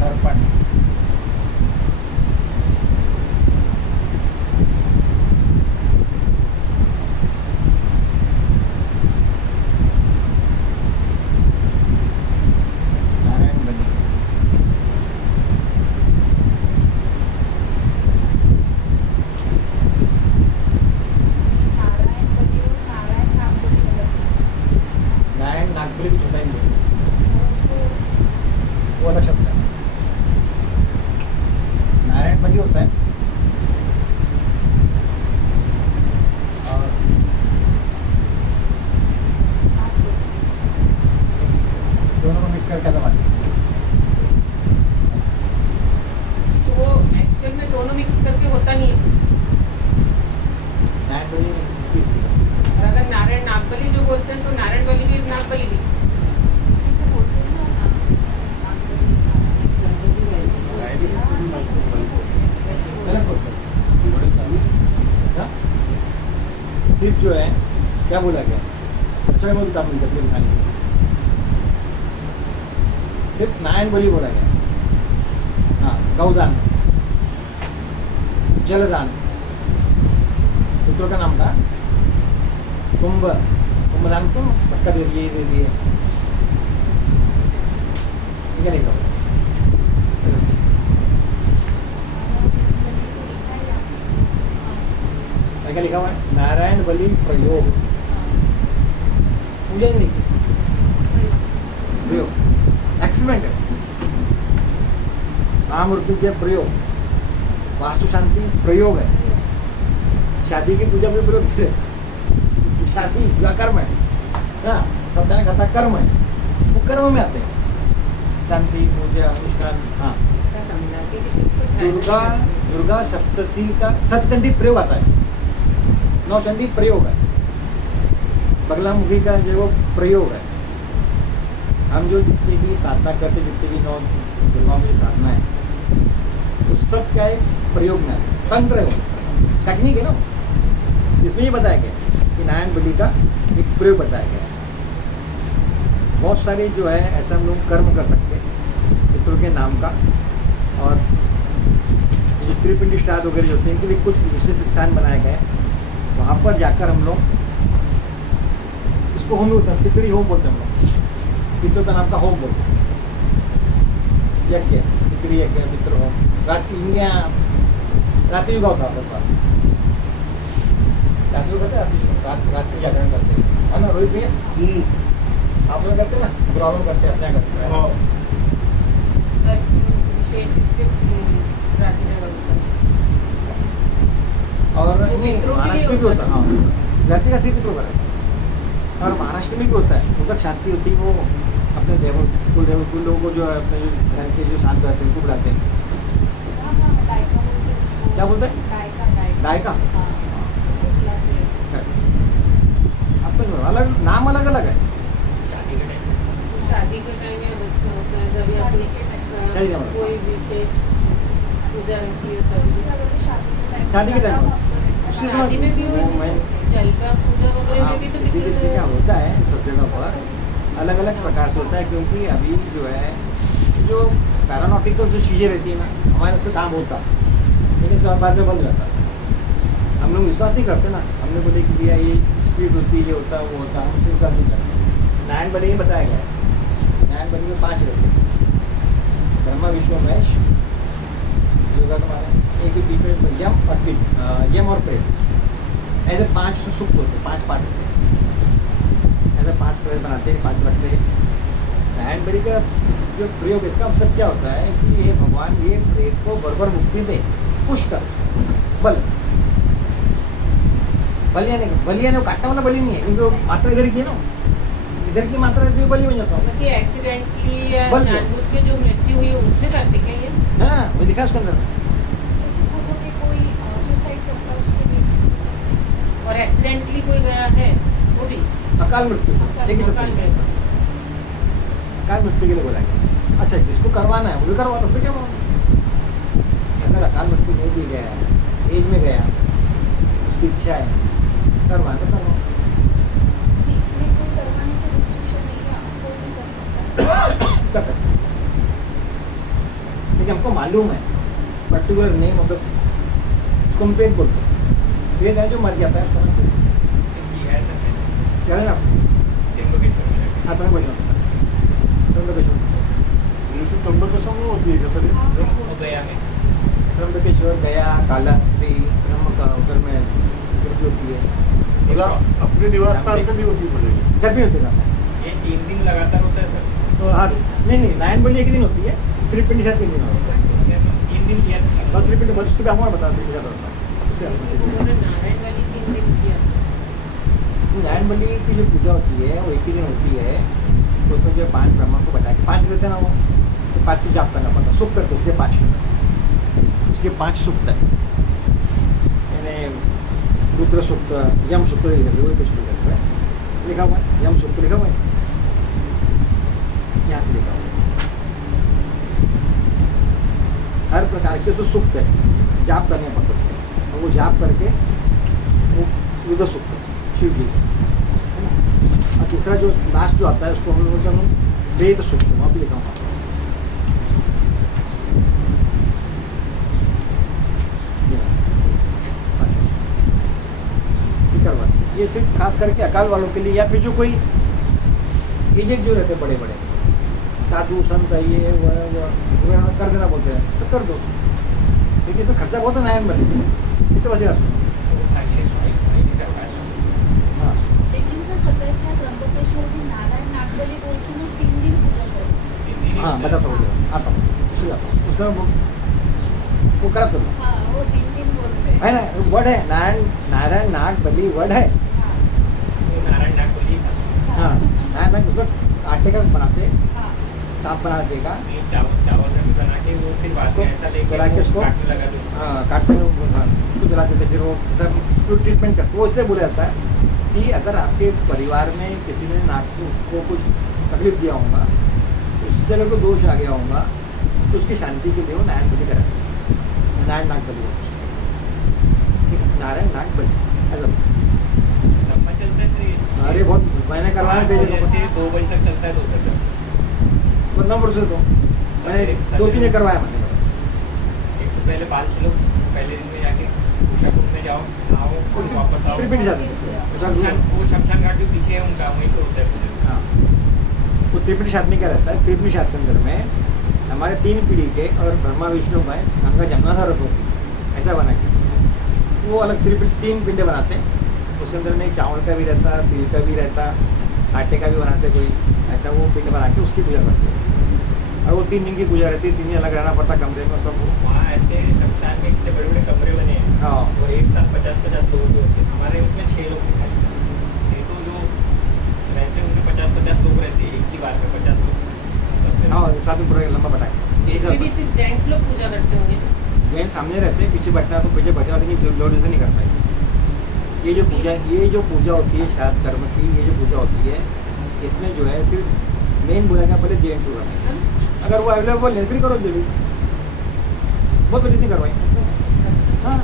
तर्पण, दोनों को मिक्स करके दबा दिया। तो वो एक्चुअल में दोनों मिक्स करके होता नहीं है कुछ। नारायण बलि और अगर नारायण नागबली जो बोलते हैं तो नारायण बलि भी नागबली भी बोलते हैं ना नागबली, गलत होता है। सिर्फ जो है क्या बोला गया, अच्छा बोलता हूँ जब खाने सिर्फ नारायण बलि बोला गया। हाँ, गौदान, जलदान, पुत्रों का नाम था कुंभदान को पक्का दे दिए ठीक है। नहीं क्या लिखा हुआ है, नारायण बलि प्रयोग, पूजा नहीं की, प्रयोग एक्सपेरिमेंट है। राम मृत्यु के प्रयोग, वास्तु शांति प्रयोग है, शादी की पूजा में प्रयोग से शादी का कर्म है ना, सत्यान कथा कर्म है, वो कर्म में आते हैं शांति पूजा अनुष्ठान। हाँ, ऐसा समझा कि किसी को दुर्गा सप्तशी का सतचंडी प्रयोग आता है, नौचंडी प्रयोग है, बगलामुखी का जो वो प्रयोग है। हम जो जितनी भी साधना करते, जितनी भी नौ दुर्गाओं की साधना है, उस सब का एक प्रयोग में तंत्र है, वो टेक्निक है ना। इसमें ये बताया गया कि नारायण बलि का एक प्रयोग बताया गया है। बहुत सारे जो है ऐसा हम लोग कर्म कर सकते हैं पितरों के नाम का, और ये त्रिपिंडी श्राद्ध वगैरह जो होते हैं, इनके लिए कुछ विशेष स्थान बनाए गए हैं। वहाँ पर जाकर हम लोग इसको होम बोलते हैं, पितरी होम बोलते हैं हम लोग, पितरों का नाम का होम बोलते हैं, यज्ञ, पितरी यज्ञ, पितृ होम। रात्रि युगा होता है, रात्रि युग होता है, रात्रि जागरण करते हैं, है ना रोहित भैया? आप लोग करते हैं ना, प्रॉब्लम करते हैं, अपना करते हैं। विशेष इसके रात्रि जागरण होता है। और वो पितरों के लिए महाराष्ट्र में भी होता है, होता है। हाँ, जाति का सिर्फ पितरों का रहता है। और महाराष्ट्र में भी होता है, उधर शांति होती है, वो अपने कुल लोगों को जो है अपने जो घर के जो शांत रहते हैं उनको बुलाते हैं। क्या बोलते हैं? गायका। अपने अलग नाम अलग अलग है। शादी के टाइम में अच्छा होता है, जब या शादी का मतलब? कोई विशेष पूजा रहती है तभी। शादी के टाइम उसी शादी में भी मैं जलवा पूजा वगैरह में भी तो किसी किसी का होता है, सब जगह पर अलग अलग प्रकार से होता है। क्योंकि अभी जो है जो पैरानॉटिकल जो चीज़ें रहती है ना, हमारे उससे काम होता है, लेकिन सब बाद में बंद रहता है। हम लोग विश्वास नहीं करते ना, हमने बोले कि भैया ये स्पीड होती है, ये होता है, वो होता है, हम उससे विश्वास नहीं करते। नारायण बलि में बताया गया है, नारायण बलि में 5 रहते हैं, ब्रह्मा विष्णु महेश, योगा तुम्हारे एक ही बीच में यम और पिंड, यम और प्रेत, ऐसे 5 सुख होते हैं, 5 पार्ट होते हैं, ऐसे 5 प्रेत बनाते हैं, 5 रखते हैं। नारायण बलि का जो प्रयोग, इसका मतलब क्या होता है कि ये भगवान ये प्रेत को बराबर मुक्ति दे, पुश कर, बल यानी काटने वाला बलि नहीं है, क्योंकि मात्रा इधर की है ना, इधर की मात्रा है तो बलि बन जाता हूँ। एक्सीडेंटली या बल के। जानबूझ के जो मृत्यु हुई है उसमें करते क्या ये? हाँ, वो लिखा उसके अंदर। और एक्सीडेंटली कोई गया है वो भी अकाल मृत्यु से, एक ही अकाल शब्द, मृत्यु। अकाल मृत्यु के लिए बोला गया। अच्छा, जिसको करवाना है वो भी करवा लो, उसमें क्या बोला? अगर अकाल मृत्यु नहीं भी गया है, एज में गया, उसकी इच्छा है करवा तो करवा। कर सकते हैं। लेकिन हमको मालूम है पर्टिकुलर नेम ऑफ द, उसको हम पेट बोलते हैं, पेट है जो मर जाता है उसको हम पेट क्या है ना। हाँ, तुम्हें बोलना त्र्यंबकेश्वर में होती है क्या सर? त्र्यंबकेश्वर, गया, कालाहस्ती, ब्रह्म का उधर में उधर भी होती है, मतलब अपने निवास स्थान पे नहीं होती पड़ेगी? घर भी होती है। ये 3 दिन लगातार होता है सर? तो हाँ, नहीं नारायण बलि एक ही दिन होती है, त्रिपिंडी शायद 3 दिन होता है। 3 दिन किया था। और त्रिपिंडी बस उसके हम बता दें क्या होता है उसके उन्होंने नारायण बलि 3 दिन किया। नारायण बलि की जो पूजा होती है वो एक ही दिन होती है, तो उसमें जो 5 ब्रह्मा को बता के 5 लेते हैं ना वो, तो 5 से जाप करना पड़ता, सुख करके उसके 5 उसके 5 सूक्त है, यानी रुद्र सूक्त, यम सूक्त वही कुछ लिखा हुआ है, यम सूक्त लिखा हुआ है, यहाँ से लिखा हुआ है। हर प्रकार के तो सूक्त है, जाप करने पड़ते हैं, और वो जाप करके वो रुद्र सूक्त शिव जी, और तीसरा जो लास्ट जो आता है उसको हम लोग वेद सूक्त, वहाँ भी लिखा हुआ है। ये सिर्फ खास करके अकाल वालों के लिए, या फिर जो कोई एजेंट जो रहते हैं बड़े बड़े साधु संत है, ये वो कर देना बोलते हैं तो कर दो, लेकिन इसमें खर्चा बहुत है, नारायण बने कितने बजे आते हैं। हाँ लेकिन सर पता है क्या, त्र्यंबकेश्वर में नारायण नागबली बोल के लोग 3 दिन पूजा करते हैं। हाँ बताता हूँ, आता हूँ उसमें आता हूँ, उसमें वो करा तो हाँ वो 3 दिन बोलते हैं। है ना, वर्ड है नारायण नाग बलि वर्ड है। नारायण नाग बलि था। हाँ नारायण नाग उसमें आटे का बनाते, हाँ सांप बना देगा, ये चावल से भी बना के वो फिर बाद में ऐसा लेके जला के उसको काटने लगा दो। काटते हैं, उसको जला देते, फिर वो सब ट्रीटमेंट करते। वो इसलिए बोला जाता है कि अगर आपके परिवार में किसी ने नाक को कुछ तकलीफ दिया होगा, उससे अगर कोई दोष आ गया होगा, तो उसकी शांति के लिए वो नारायण बलि कराते हैं, नारायण नाग बलि होता है। ठीक है, नारायण नाग बलि ऐसा। लंबा चलता है तो ये अरे बहुत मैंने करवाया थे जैसे 2 बजे तक चलता है, 2 बजे तक। 15 वर्ष से, तो मैंने 2-3 ने करवाया मैंने बस। एक तो पहले बाल छिलो, पहले दिन में जाके उषा कुंड में जाओ, आओ और वापस आओ। त्रिपिटी जाते हैं। वो शमशान घाट जो पीछे है उनका, वहीं पे होता है पूजा। हाँ वो त्रिपिटी साथ में क्या रहता है, त्रिपिटी साथ के अंदर में हमारे 3 पीढ़ी के और ब्रह्मा विष्णु का है, गंगा जमुना सरस्वती ऐसा बना के वो अलग 3 पिंडे बनाते हैं। उसके अंदर में चावल का भी रहता, तिल का भी रहता, आटे का भी बनाते कोई, ऐसा वो पिंड बना के उसकी पूजा करते हैं। और वो 3 दिन की पूजा रहती है, 3 दिन अलग रहना पड़ता कमरे में सब। वहाँ ऐसे शमशान में इतने बड़े बड़े कमरे बने हैं, हाँ और एक साथ 50-50 लोग होते हैं। हमारे उसमें 6 लोग दिखाई देते हैं। ये तो जो रहते हैं उनमें 50-50 लोग रहते हैं, एक ही बार में 50 लोग। हाँ साथ में पूरा लंबा बटा इसमें भी सिर्फ जेंट्स लोग पूजा करते होंगे। जैन सामने रहते हैं, पीछे बैठना तो पीछे बैठना, लेकिन जोड़ से नहीं करता है। ये जो पूजा होती है श्राद्ध कर्म की, ये जो पूजा होती है, इसमें जो है फिर मेन बोलेगा पहले जेंट्स होगा। अगर वो अवेलेबल है फिर करो जल्दी, बहुत बड़ी नहीं करवाई। हाँ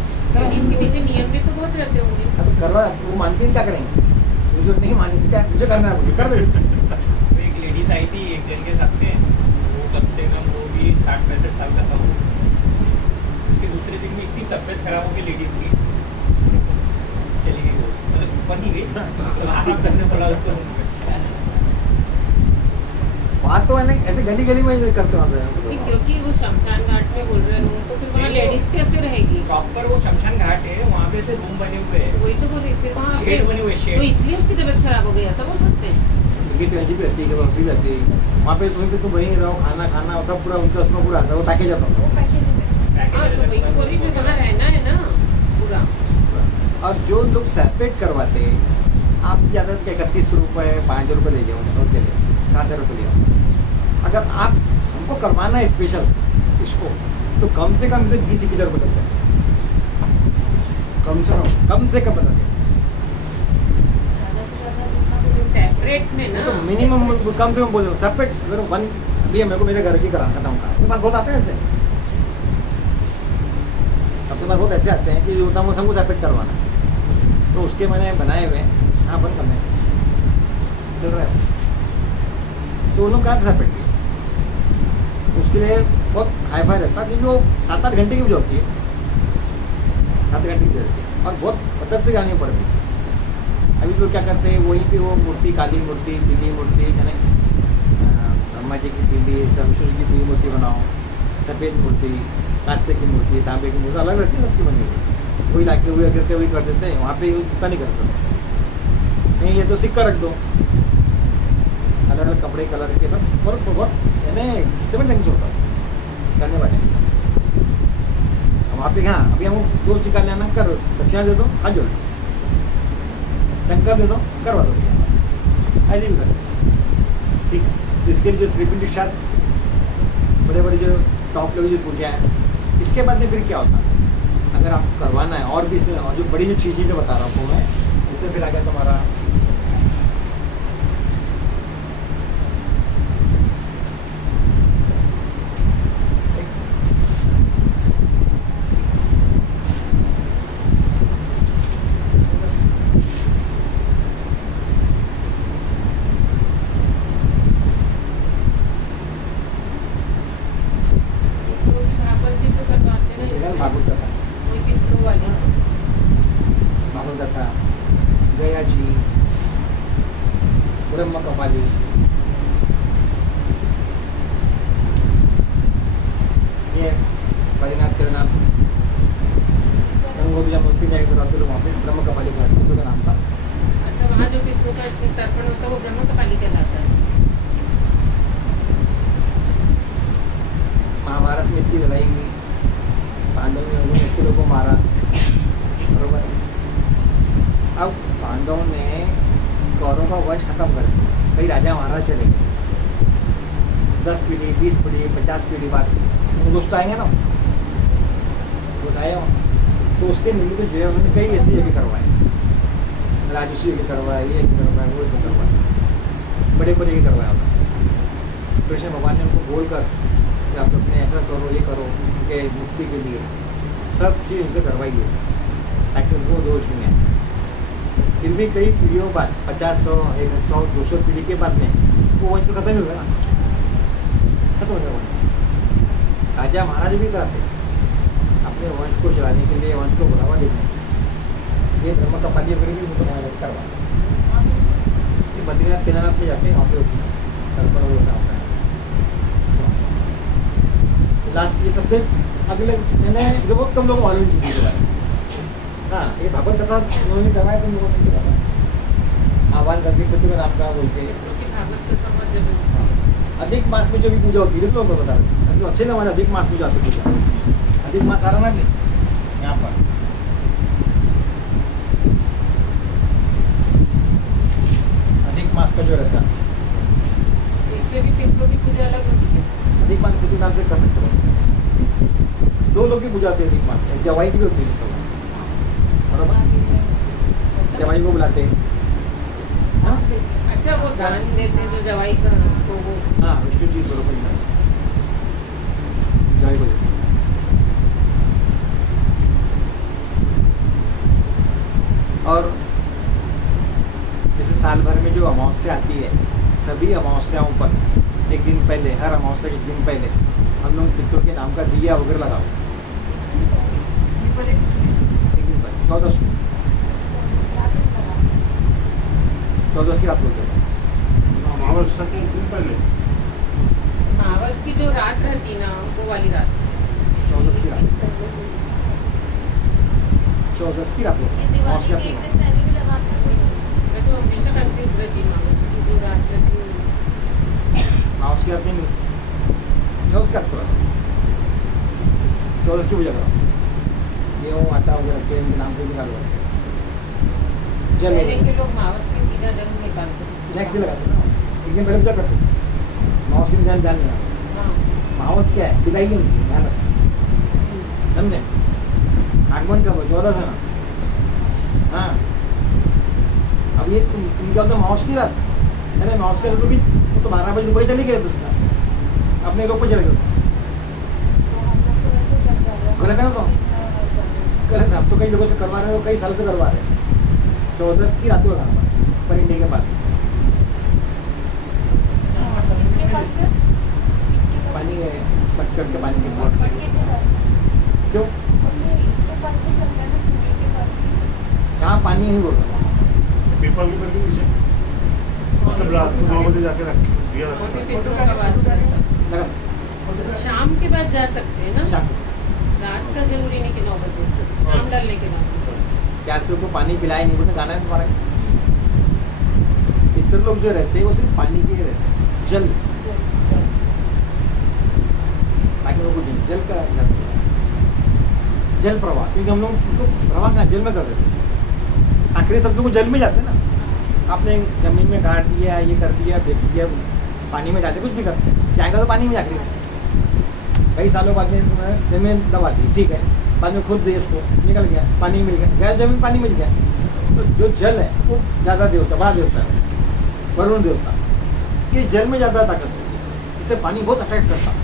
इसके पीछे नियम भी तो बहुत रहते होंगे। हाँ, तो करवा, वो मानती है क्या करेंगे, वो जो नहीं मानी तो क्या मुझे करना है, मुझे कर दे। तो एक लेडीज आई थी एक जन के साथ में, वो कम से कम वो भी 60-65 साल का था। उसके दूसरे दिन में इतनी तबियत खराब हो गई लेडीज की, चली गई वो, मतलब ऊपर नहीं गई, आराम करने पड़ा उसको। वहाँ तो है ना ऐसे गली गली में करते वहाँ पे। क्योंकि वो शमशान घाट में बोल रहे हैं, तो फिर वहाँ लेडीज कैसे रहेगी? प्रॉपर वो शमशान घाट है, वहाँ पे से रूम बने हुए हैं, वही तो बोल रही, फिर वहाँ शेड बने हुए तो शेड। इसलिए उसकी तबीयत खराब हो गई, ऐसा बोल सकते हैं? टिकट वैसी भी रहती है, वैसी रहती है वहाँ पे, तुम्हें तुम वहीं रहो, खाना सब पूरा उनका उसमें पूरा आता है, वो पैकेज आता है। वो पैकेज में हाँ तो वही तो बोल रही, फिर वहाँ रहना है ना पूरा। और जो लोग सेपरेट करवाते हैं, आप ज़्यादा 31 रुपये 5 रुपये ले जाओ और के लिए 7,000 रुपये ले जाओ। अगर आप हमको करवाना है स्पेशल इसको, तो कम से 20-21,000 रुपये लगता है, कम से कम बता दें। ज़्यादा से ज़्यादा जितना बोले सेपरेट में ना तो मिनिमम कम से कम बोल दो सेपरेट। अगर 1 अभी मेरे को मेरे घर की कराना था उनका, मेरे पास बहुत आते हैं ऐसे, अब तो बहुत ऐसे आते हैं कि जो हमको सेपरेट करवाना है, तो उसके मैंने बनाए हुए हैं। हाँ बंद करने चल रहा है, तो उन लोग कहा था सेपरेट, उसके लिए बहुत हाई फाई रहता है, क्योंकि वो 7-8 घंटे की भी होती है, 7 घंटे की रहती है, और बहुत पद्धत से गानी पड़ती है। अभी तो क्या करते हैं, वहीं पे वो मूर्ति, काली मूर्ति, पीली मूर्ति, यानी ब्रह्मा जी की पीली, विष्णु जी की पीली मूर्ति बनाओ, सफ़ेद मूर्ति, कांस्य की मूर्ति, तांबे की मूर्ति अलग रहती है सबकी बनी हुई। वही लाके हुए करके वही कर देते हैं, वहाँ पे उतना नहीं करते। नहीं ये तो सिक्का रख दो, अलग अलग कपड़े कलर के सब बहुत यानी सिस्टम नहीं छोड़ता करने वाले। वहाँ पे हाँ अभी हम दोस्त निकाल लेना, कर दक्षिणा दे दो, हाथ जोड़ शंकर दे दो, करवा दो, ऐसे भी कर। ठीक है, तो इसके लिए जो 3 बड़े बड़े जो टॉप लेवल जो पूजा है, इसके बाद में फिर क्या होता है, अगर आपको करवाना है और भी इसमें और जो बड़ी जो चीज़ें जो बता रहा हूँ आपको मैं, इससे फिर आ गया तुम्हारा पितरों की भागवत भी तो करवाते हैं ना, भागवत कथा, वही पितरों वाली। भागवत कथा, गया जी, ब्रह्म कपाली, ये परिनाथ करनाथ गंगोत्री मूर्ति जाएगी तो रात वहाँ पे ब्रह्म कपाली का नाम था। अच्छा, वहाँ जो पितरों का तर्पण होता है वो ब्रह्म कपाली कहलाता है। महाभारत में इतनी लड़ाई हुई, पांडवों ने उन्होंने इतने लोगों को मारा, बरोबर है। अब पांडवों ने कौरवों का वंश खत्म कर दिया, कई राजा महाराज चले गए, 10 पीढ़ी 20 पीढ़ी 50 पीढ़ी बाद उन दोस्त आएंगे ना, बुलाए हो तो उसके निमित्त जो है उन्होंने कई ऐसे यज्ञ करवाए, राजस्व यज्ञ करवाए, ये यज्ञ करवाए, वो यज्ञ करवाए, बड़े बड़े यज्ञ करवाए उन्होंने। कृष्ण भगवान ने उनको बोल कर कि आप अपने ऐसा करो, ये करो, उनके मुक्ति के लिए सब चीज़ उनसे करवाइए ताकि उनको दोष नहीं आए। फिर भी कई पीढ़ियों बाद 50 100 100 200 पीढ़ी के बाद में वो वंश तो खत्म ही हो गया ना, खत्म हो गया वंश। राजा महाराज भी कराते अपने वंश को चलाने के लिए, वंश को बढ़ावा देने के लिए। ये ब्रह्म कपाली फिर भी उनको करवा, ये बद्रीनाथ केदारनाथ में जाते हैं, वहाँ पे होती है तर्पण होता है। लास्ट ये सबसे अगले मैंने जो वो तुम लोग मालूम चीज़ के बारे में, हाँ ये भागवत कथा उन्होंने करवाया, तुम लोगों ने करवाया आह्वान करके पितृ का नाम का बोलते हैं। पितरों की भागवत तो बहुत जगह होती है। अधिक मास में जो भी पूजा होती है लोग बता रहे हैं, अच्छे ना हमारे अधिक मास पूजा होती है, अधिक मास आ रहा ना कि यहाँ पर अधिक मास का जो रहता है, इसमें भी पितरों की पूजा अलग होती है। अधिक मास किसी नाम से कर सकते हो, 2 लोग की पूजा होती है अधिक मास, एक जवाई की भी होती है, बराबर जवाई को बुलाते हैं। हाँ अच्छा, वो दान देते हैं जो जवाई का तो वो हाँ विष्णु जी स्वरूप जवाई को देते हैं। और जैसे साल भर में जो अमावस्या आती है, सभी अमावस्याओं पर एक दिन पहले, हर अमावस्या के एक दिन पहले हम लोग पितरों के नाम का दिया वगैरह लगाओ, एक दिन पहले 14 की रात बोलते हैं। अमावस्या के एक दिन पहले मावस की जो रात रहती ना, वो वाली रात 14 की रात, 14 की रात ये बोलते हैं दिवाली अमावस्या के की एक रात। दिन पहले भी लगाते हैं। मैं तो हमेशा कंफ्यूज रहती हूँ, मावस की जो रात रहती है मावस की रात नहीं, 14 की रात को 14 की पूजा करो, गेहूँ आटा वगैरह रखे इनके नाम से निकालो, जल पहले के लोग मावस में सीधा जरूर निकालते थे। नेक्स्ट डे लगाते ना, एक दिन पहले पूजा करते, मावस की ध्यान नहीं रहा। हाँ, मावस क्या है, विदाई की उनकी ध्यान रखो, समझे। आगमन कब है, 14 है ना। हाँ अब ये तुम क्या होता है मावस की रात, अरे मावस की रात को भी वो तो 12 बजे दुबई चले गए थे उसका, अपने लोग पे चले गए गलत है ना, तो गलत है। अब तो कई लोगों से करवा रहे हो, कई सालों से करवा रहे हैं। 14 की रात को लगाना पर इंडिया के पास इसके पास से पानी है, पटकर के पानी की बोट पटके के पास क्यों, ये इसके पास भी चलता है ना, पुणे के पास भी। जहाँ पानी है बोल रहा पेपर के नीचे मतलब रात को 9 बजे जाके रख दिया वो भी पितरों का वास रहता है। लगा शाम के बाद जा सकते हैं ना, शाम रात का जरूरी नहीं कि 9 बजे से, शाम डालने के बाद। क्या से को पानी पिलाए नहीं, बोलते गाना है तुम्हारा। इतर लोग जो रहते हैं वो सिर्फ पानी के लिए रहते हैं, जल बाकी लोगों को नहीं, जल का जल प्रवाह, क्योंकि हम लोग तो प्रवाह कहाँ जल में कर देते हैं, आखिरी सब लोग जल में जाते हैं ना। आपने जमीन में गाड़ दिया, ये कर दिया, फेंक दिया, पानी में डालते कुछ भी करते हैं, जाएगा तो पानी में जाकर कई सालों बाद में जमीन दबा दी, ठीक है, बाद में खुद दिए उसको, निकल गया, पानी मिल गया, गैस जमीन पानी मिल गया। तो जो जल है वो ज़्यादा देवता, बड़ा देवता है, वरुण देवता, ये जल में ज़्यादा ताकत होती है, इससे पानी बहुत अट्रैक्ट करता है।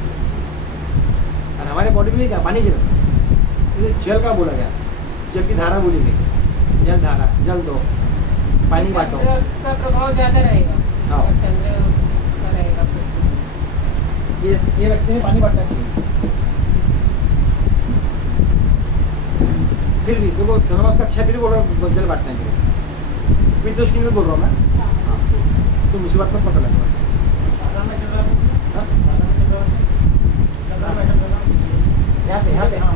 और हमारे बॉडी में क्या पानी जल, इसे जल का बोला गया, जल की धारा बोली गई, जल धारा, जल दो, पानी बांटो। चंद्र का प्रभाव ज्यादा रहेगा। हाँ। और चंद्र का रहेगा ये व्यक्ति में पानी बांटना चाहिए। फिर भी देखो चंद्रमा का अच्छा, फिर बोल रहा हूँ जल बांटने के लिए, विदोष की भी बोल रहा हूँ मैं, तो मुसीबत में पता लगा। यहाँ पे हाँ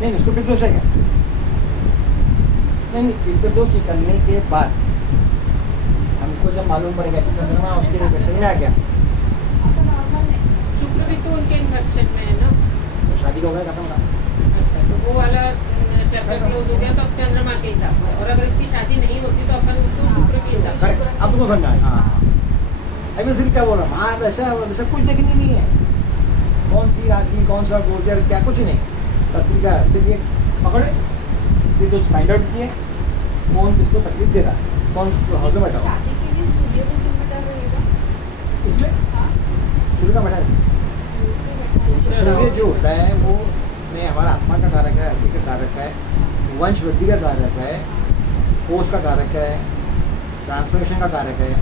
नहीं, इसको पितृदोष है क्या? नहीं, पितृदोष निकलने के बाद हमको जब मालूम पड़ेगा कि चंद्रमा उसके इन्फेक्शन में आ गया, ऐसा नॉर्मल है। शुक्र भी तो उनके इन्फेक्शन में है ना। तो शादी का हो गया, खत्म था। अच्छा, तो वो वाला चैप्टर क्लोज हो गया तो अब चंद्रमा के हिसाब से, और अगर इसकी शादी नहीं होती तो अपन उसको शुक्र के हिसाब से। करेक्ट, अब तुमको समझा है। हाँ, अभी सिर्फ क्या बोल रहा हूँ, महादशा वदशा कुछ देखनी नहीं है, कौन सी राशि, कौन सा गोचर, क्या कुछ नहीं, पत्रिका सिर्फ ये पकड़े, फिर तो फाइंड आउट किए कौन किसको तकलीफ दे रहा है, कौन हाउस में बैठा हुआ है। शादी के लिए सूर्य भी जिम्मेदार रहेगा। इसमें हाँ, सूर्य का बैठा है। सूर्य जो होता है वो में हमारा आत्मा का कारक है, हड्डी का कारक है, वंश वृद्धि का कारक है, कोष का कारक है, ट्रांसफॉर्मेशन का कारक है,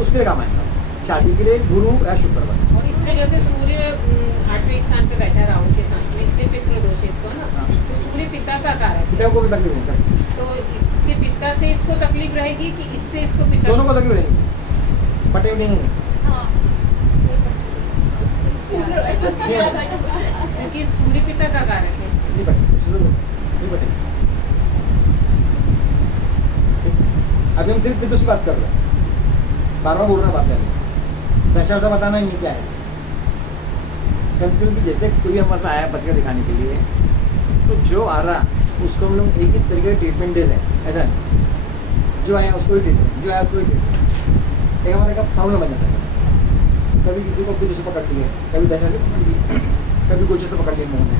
उसके लिए काम आएगा। शादी के लिए गुरु या शुक्र बस। और इस वजह से सूर्य 8वें स्थान पे बैठा राहु के साथ में, इसलिए पितृदोष है इसको ना। हाँ। तो सूर्य पिता का कारक है, पिता को भी तकलीफ होता है, तो इसके पिता से इसको तकलीफ रहेगी कि इससे इसको पिता दोनों को तकलीफ रहेगी, पटे नहीं है। हाँ। क्योंकि सूर्य पिता का कारक है। नहीं पटे, नहीं पटे। अभी हम सिर्फ पितृ की बात कर रहे हैं, बार बार बोल रहे हैं बात करेंगे, दशा वशा बताना ही नहीं क्या है। क्योंकि जैसे कोई हमारे पास आया पत्रिका दिखाने के लिए, तो जो आ रहा उसको हम लोग एक ही तरीके का ट्रीटमेंट दे रहे हैं, ऐसा नहीं जो आया उसको ही ट्रीटमेंट, जो आया उसको ही ट्रीटमेंट। एक हमारे का प्रॉब्लम बन जाता है, कभी किसी को फिर से पकड़ लिए, कभी दशा से पकड़ लिए, कभी कुछ से पकड़ लिए मुँह में।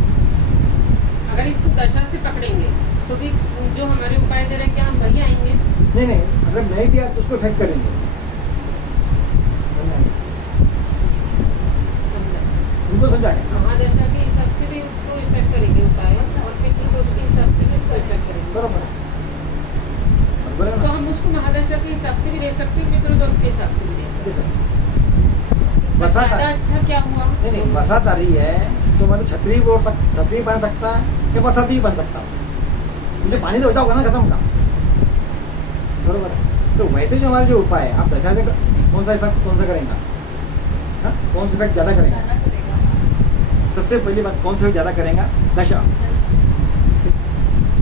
अगर इसको दशा से पकड़ेंगे तो भी जो हमारे उपाय दे रहे हैं क्या हम वही आएंगे? नहीं, अगर नहीं भी आया तो उसको इफेक्ट करेंगे। उनको समझा क्या? महादशा के हिसाब से भी उसको इफेक्ट करेंगे उपाय, और पितृदोष के हिसाब से भी उसको इफेक्ट करेंगे। बरोबर है, बरोबर है तो ना? हम उसको महादशा के हिसाब से भी ले सकते हैं, पितृदोष के हिसाब से भी ले सकते ये सब। हैं। बरसात ज्यादा आ- अच्छा क्या हुआ? नहीं, बरसात आ रही है तो मैं तो छतरी बन सकता है या बरसाती ही बन सकता हूँ, मुझे पानी तो बचा होगा ना, खत्म का। बरोबर है। तो वैसे जो हमारे जो उपाय है, आप दशा से कौन सा इफेक्ट कौन सा करेंगे, हाँ? कौन सा इफेक्ट ज़्यादा करेंगे? ज्यादा करेगा। सबसे पहली बात कौन सा इफेक्ट ज़्यादा करेगा? दशा।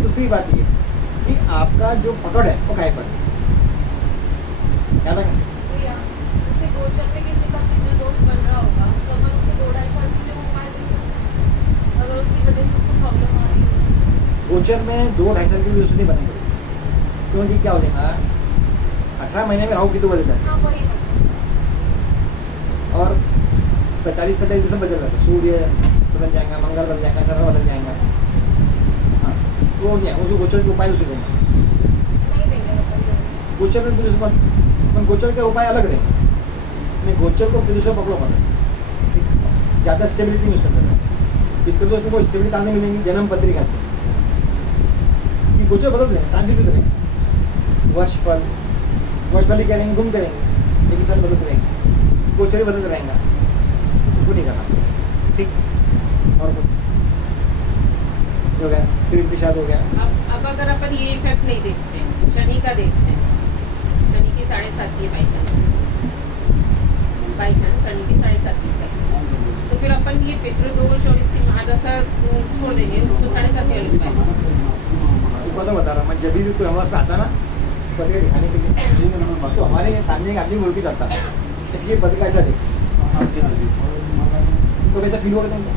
दूसरी बात ये कि आपका जो पकड़ है वो काय पर है। ज़्यादा तो या जैसे गोचर में किसी का पितृदोष बन रहा होगा तो अपन उसको 2-2.5 साल के लिए वो उपाय दे सकते हैं, अगर उसकी वजह से उसको प्रॉब्लम आ रही हो। गोचर में 2-2.5 साल की भी नहीं बनेगी, क्योंकि क्या हो जाएगा, 18 महीने में राहु केतु बदल जाता हाँ, वही बात। है और 45-45 दिसंबर बदल जाता है, सूर्य बदल जाएगा, मंगल बदल जाएगा, चंद्रमा बदल जाएगा। हाँ, तो हो गया, उसको गोचर के उपाय उसे देंगे। नहीं देंगे मतलब। गोचर में पुलिस मत, गोचर के उपाय अलग रहेंगे। नहीं, गोचर को पुलिस पकड़ो मत, ज़्यादा स्टेबिलिटी में उसके अंदर है। पितृदोष को स्टेबिलिटी कहाँ से मिलेंगी? जन्म पत्रिका से। कि गोचर बदल देंगे, ट्रांसिट करेंगे, वर्षफल ही करेंगे, घूम करेंगे, एक ही साल बदलते रहेंगे, गोचर ही बदलते रहेंगे, उसको नहीं करना। ठीक, और कुछ हो गया, फिर विषाद हो गया। अब अगर अपन ये इफेक्ट नहीं देखते हैं, शनि का देखते हैं, शनि की 7.5 की बाई चांस शनि की 7.5 है, तो फिर अपन ये पितृदोष और इसकी महादशा छोड़ देंगे, उसको 7.5 के उपाय। तुमको तो बता रहा हूँ मैं, जब भी कोई हमारे पास आता ना पत्रिका दिखाने के लिए, तो हमारे सामने एक आदमी बोल के जाता है इसकी पत्रिका ऐसा देख, तो वैसा फील होगा तुमको?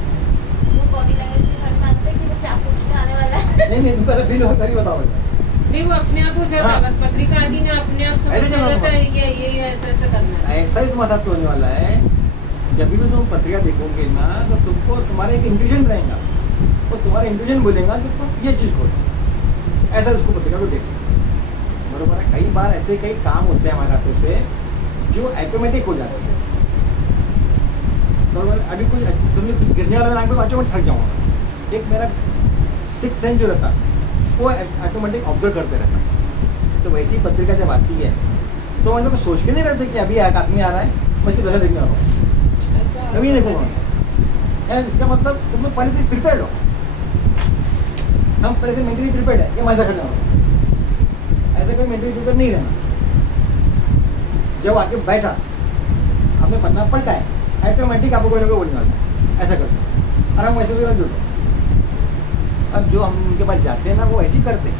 वो बॉडी लैंग्वेज के साथ मानते हैं कि वो क्या पूछने आने वाला है। नहीं, तुमको ऐसा फील होगा तभी बताओ। नहीं, वो अपने आप हो जाता है, हाँ। बस पत्रिका आदि ने अपने आप समझ ऐसे में नहीं आ जाता है होता। ये ऐसा ऐसा करना है। ऐसा ही तुम्हारे साथ होने वाला है। जब भी तुम पत्रिका देखोगे ना तो तुमको तुम्हारा एक इंट्यूशन रहेगा और तुम्हारा इंट्यूशन बोलेगा कि तुम ये चीज़ खोलो, ऐसा उसको पत्रिका को देखो। बरोबर है। कई बार ऐसे कई काम होते हैं हमारे हाथों से जो ऑटोमेटिक हो जाते हैं। बरोबर। अभी कुछ तुमने कुछ गिरने वाला नाम पे ऑटोमेटिक थक जाऊँगा। एक मेरा सिक्स सेंस जो रहता है वो ऑटोमेटिक ऑब्जर्व करते रहता है। तो वैसी पत्रिका जब आती है तो मैं तो सोच के नहीं रहते कि अभी एक आदमी आ रहा है मैं इसकी दशा देखने वाला हूँ, कभी नहीं देखूंगा। इसका मतलब तुम लोग पहले से प्रिपेयर्ड हो। हम पहले से मेंटली प्रिपेयर्ड है कि मैं ऐसा करने वाला हूँ। ऐसा कोई मेंटली प्रिपेयर नहीं रहना। जब आके बैठा आपने पन्ना पलटा है ऑटोमेटिक आपको कोई ना कोई बोलने वाला है ऐसा करना, और हम वैसे भी जुड़ो। अब जो हम उनके पास जाते हैं ना वो ऐसे ही करते हैं।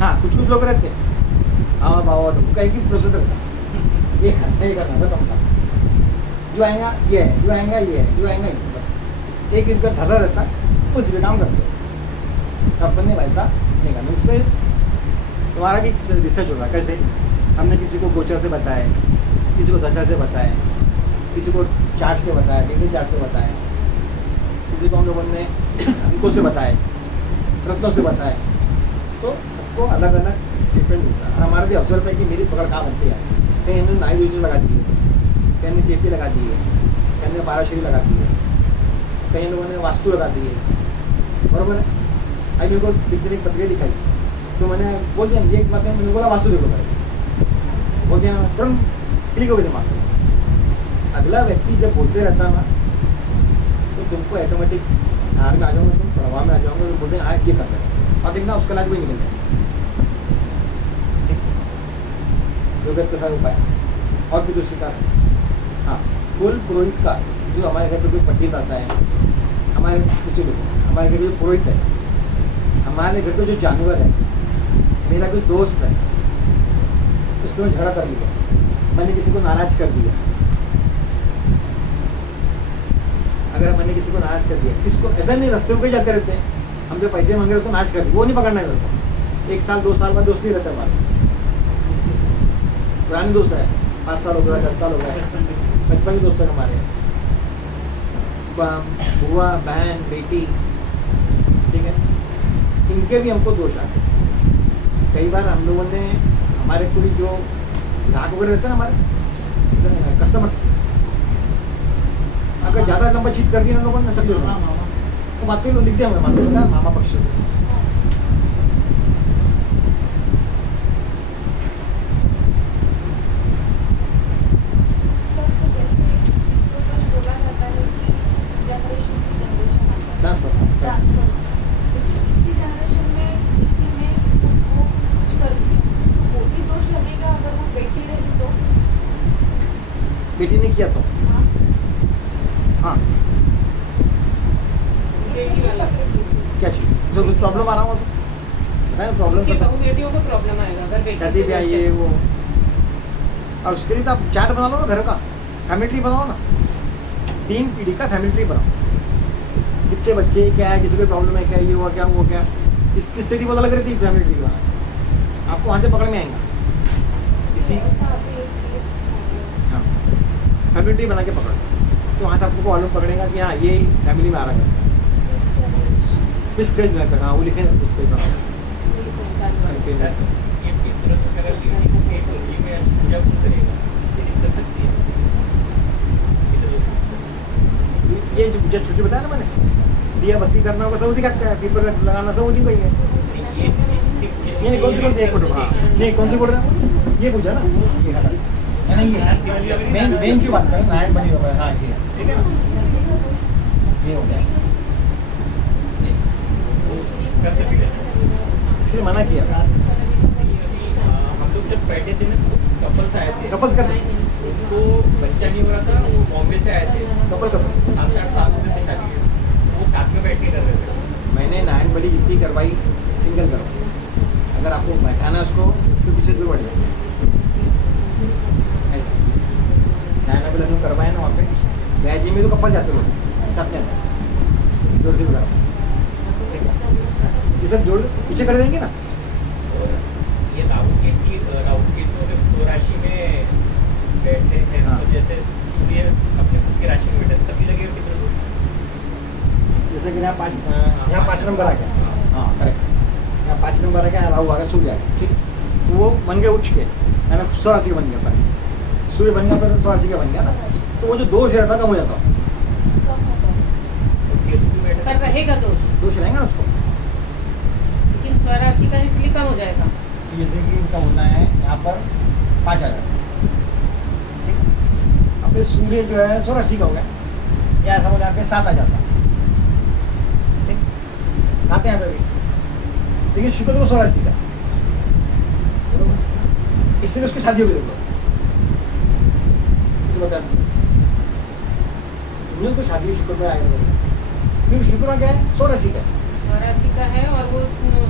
हाँ, कुछ कुछ लोग रहते हैं हाँ बाबा तो कहीं की प्रोसेस रहता है, ये करना बताऊँगा, जो आएगा ये है, जो आएगा ये है, जो आएगा ये, बस एक इनका धरा रहता है, उसी पे काम करते हैं। अपन ने वैसा नहीं करना। उस पर तुम्हारा भी रिसर्च होगा। कैसे हमने किसी को गोचर से बताया, किसी को दशा से बताया, किसी को चार्ट से बताया, किसी चार्ट से बताया, किसी को हम लोगों ने अंकों से बताया, रत्नों से बताया। तो सबको अलग अलग ट्रीटमेंट मिलता है। और हमारा भी अवसर है कि मेरी पकड़ कहाँ बनती है। कहीं हमने नाई यूज लगा दी है, कहीं ने केपी लगा दी है, कहीं ने पाराशरी लगा दी है, कई लोगों ने वास्तु लगा दी है। बरोबर है। आज मेरे को पिक्चर एक पत्रिका दिखाई तो मैंने बोल दिया ये एक बात है, मैंने बोला वास्तु देखो भाई, बोल दिया तुरंत क्लिक हो गया दिमाग में। अगला व्यक्ति जब बोलते रहता ना तो तुमको ऑटोमेटिक हार में आ जाऊंगा, तुम प्रभाव में आ जाऊंगा। तो बोलते हैं आज ये कर रहे हैं और देखना उसका लाज भी निकल जाए। योगत का उपाय और भी दूसरी का हाँ, कुल पुरोहित का जो हमारे घर पे कोई पंडित आता है, हमारे पीछे देखो हमारे घर जो पुरोहित है, हमारे घर पे जो जानवर है, मेरा कोई दोस्त है, उसने झगड़ा कर लिया, मैंने किसी को नाराज कर दिया, अगर मैंने किसी को नाराज कर दिया, किसको ऐसा नहीं रास्ते में कहीं जाते रहते हैं, हम जो पैसे मांगे उसको नाश कर दिया, वो नहीं पकड़ना है मेरे को। 1 साल 2 साल बाद दोस्त नहीं रहता हमारा, पुराने दोस्त है, 5 साल हो गया, 10 साल हो गए, बचपन के दोस्त है हमारे, बुआ बहन बेटी, ठीक है। इनके भी हमको दोष आते हैं। कई बार हम लोगों ने हमारे कोई जो ग्राहक वगैरह रहते हैं ना हमारे कस्टमर्स, अगर ज़्यादा लंबा चीट कर दिया ना लोगों ने तकलीफ तो माते लोग लिखते हैं हमें मामा पक्ष से। सर तो जैसे इनको कुछ बोला जाता है कि जनरेशन की जनरेशन आता है ट्रांसफर, इसी जनरेशन में किसी ने उनको कुछ कर दिया वो भी दोष लगेगा अगर वो बेटी रही तो? बेटी ने किया तो हाँ, हाँ बेटी वाला क्या चीज़ जो कुछ प्रॉब्लम आ रहा हो तो बताए प्रॉब्लम उनकी तो बहू बेटियों को प्रॉब्लम आएगा अगर बेटी शादी से भी आई है वो। और उसके लिए तो आप चार्ट बना लो ना घर का, फैमिली ट्री बनाओ ना, 3 पीढ़ी का फैमिली ट्री बनाओ। कितने बच्चे क्या है, किसी को प्रॉब्लम है क्या, ये हुआ क्या वो क्या, इसकी स्टडी पता लग रही थी फैमिली ट्री बनाना, आपको वहाँ से पकड़ में आएगा इसी। ऐसा अभी एक केस हाँ, फैमिली ट्री बना के पकड़ो तो वहाँ से आपको मालूम पकड़ेगा कि हाँ ये फैमिली में आ रहा है। मिसकैरेज में करना वो लिखे मिसकैरेज बनाओ। ये पितरों से अगर लेडीज के होली में पूजा कौन करेगा, लेडीज कर सकती है पितरों से। ये जो छोटी बताया ना मैंने, दिया बत्ती करना होगा सब दिखाता है, पीपल का लगाना सब उसी को ही है। ये नहीं कौन सी एक फोटो, हाँ नहीं कौन सी बोल रहे हैं ये पूछा ना, ये हटा नहीं ये मेन जो बात करें नायक बनी होगा। हाँ ये ठीक है ना, ये हो गया, कर सकते हैं। इसलिए मना किया। हम लोग जब बैठे थे ना तो कपल्स आए थे, कपल्स करते उनको बच्चा नहीं हो रहा था, वो बॉम्बे से आए थे, कपल 7-8 साल हो गए थे शादी के, वो साथ में बैठ के कर रहे थे। मैंने नायक बड़ी जितनी करवाई सिंगल करो, अगर आपको बैठाना है उसको तो पीछे दूर बढ़ जाए। नायना भी लग्न करवाए ना वहाँ पे गया जी में तो कपल जाते लोग साथ में जोर से भी करो, ठीक है। ये सब जोड़ पीछे कर देंगे ना बैठे हैं हाँ। तो जैसे सूर्य अपने खुद के राशि में बैठे तभी लगेगा पितृदोष। जैसे कि यहाँ 5 नंबर आ गया, हाँ करेक्ट, यहाँ 5 नंबर आ गया, यहाँ राहु आ गया, सूर्य आ गया, ठीक। तो वो बन गया उच्च के, यानी 100 राशि का बन गया पर, सूर्य बन गया पर 100 राशि का बन गया ना, तो वो जो दोष रहता कम हो जाता, तो केतु भी बैठे पर रहेगा दोष रहेगा ना उसको। लेकिन स्वराशि का इसलिए कम हो जाएगा। तो जैसे कि इनका होना है यहाँ पर 5 आ जाता, ठीक। अब फिर सूर्य जो है 100 राशि का हो गया, या ऐसा हो यहाँ पे 7 आ जाता, ठीक, 7 यहाँ पे भी, लेकिन शुक्र तो 100 राशि का, बरोबर, इसलिए उसकी शादी हो गई। देखो तो बता तुमने को शादी शुक्र में आएगा, क्योंकि शुक्र क्या है 100 राशि का, स्वराशि का है और वो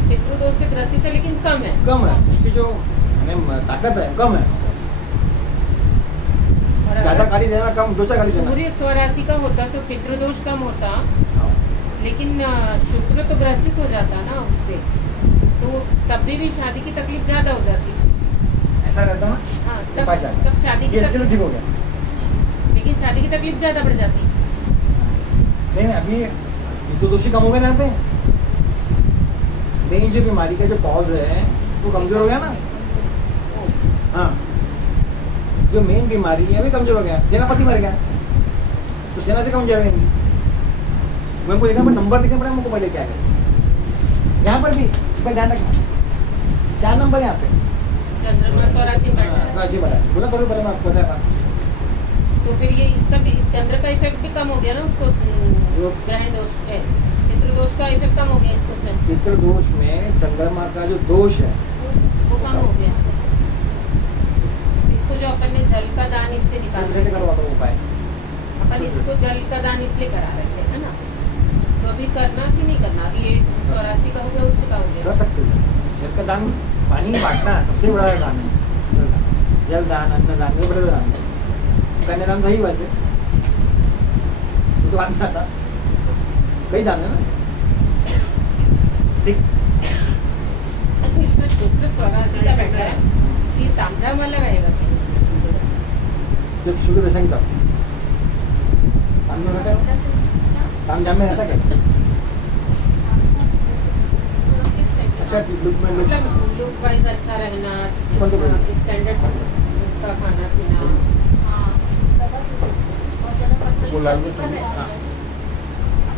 पितृदोष से ग्रसित है लेकिन कम है। कम है, उसकी जो ताकत है कम है, और ज्यादा अगर गाड़ी देना कम, 2-4 गाड़ी देना। सूर्य स्वराशि का होता तो पितृदोष कम होता, लेकिन शुक्र तो ग्रसित हो जाता ना उससे, तो तब भी शादी की तकलीफ ज्यादा हो जाती। ऐसा रहता ना, हाँ, ये पाँच आ गया। तब शादी की ये इसके लिए ठीक तकलीफ, हो गया। लेकिन शादी की तकलीफ ज्यादा बढ़ जाती। नहीं अभी ये तो दोषी कम हो गया ना यहाँ पे, मेन जो बीमारी का जो कॉज है वो कमजोर हो गया ना, हाँ, जो मेन बीमारी है वो कमजोर हो गया, सेनापति मर गया तो सेना से कमजोर रहेंगी। मेरे को देखा पर नंबर देखना पड़ेगा मुझको पहले क्या है, यहाँ पर भी पर ध्यान रखना 4 नंबर यहाँ पे, चंद्रमा स्वराशि बढ़ रहा है। राशि बढ़ा है, बोला बरोबर है, मैं आपको बताया। तो फिर ये इसका भी चंद्र का इफेक्ट भी कम हो गया ना उसको, ग्रहण दोष है, पितृदोष का इफेक्ट कम हो गया इसको, पितृ दोष में चंद्रमा का जो दोष है वो कम हो गया। इसको जो अपन ने जल का दान इससे निकाल चंद्र से करवाता हूँ उपाय, अपन इसको जल का दान इसलिए करा रहे थे, है ना। तो अभी करना कि नहीं करना, ये स्वराशि का हो गया, उच्च का हो कर गया। सकते हो। जल का दान, पानी बांटना सबसे बड़ा दान है, जल दान, अन्न दान, ये बड़े दान है। कन्यादान सही वैसे, वो तो बाद में आता, कई दान है ना, ठीक। तो इसमें शुक्र स्वराशि का बैठा है, तो ये तामझाम वाला रहेगा क्या? जब शुक्र दशंग तक ताम में रहता है, तामझाम में रहता क्या? अच्छा लुक में लुक, मतलब लुक वाइज अच्छा रहना, कौन सा बोल? स्टैंडर्ड का खाना पीना, हाँ, बहुत ज्यादा पर्सनल बोला भी तो। दिक्कत है। हाँ।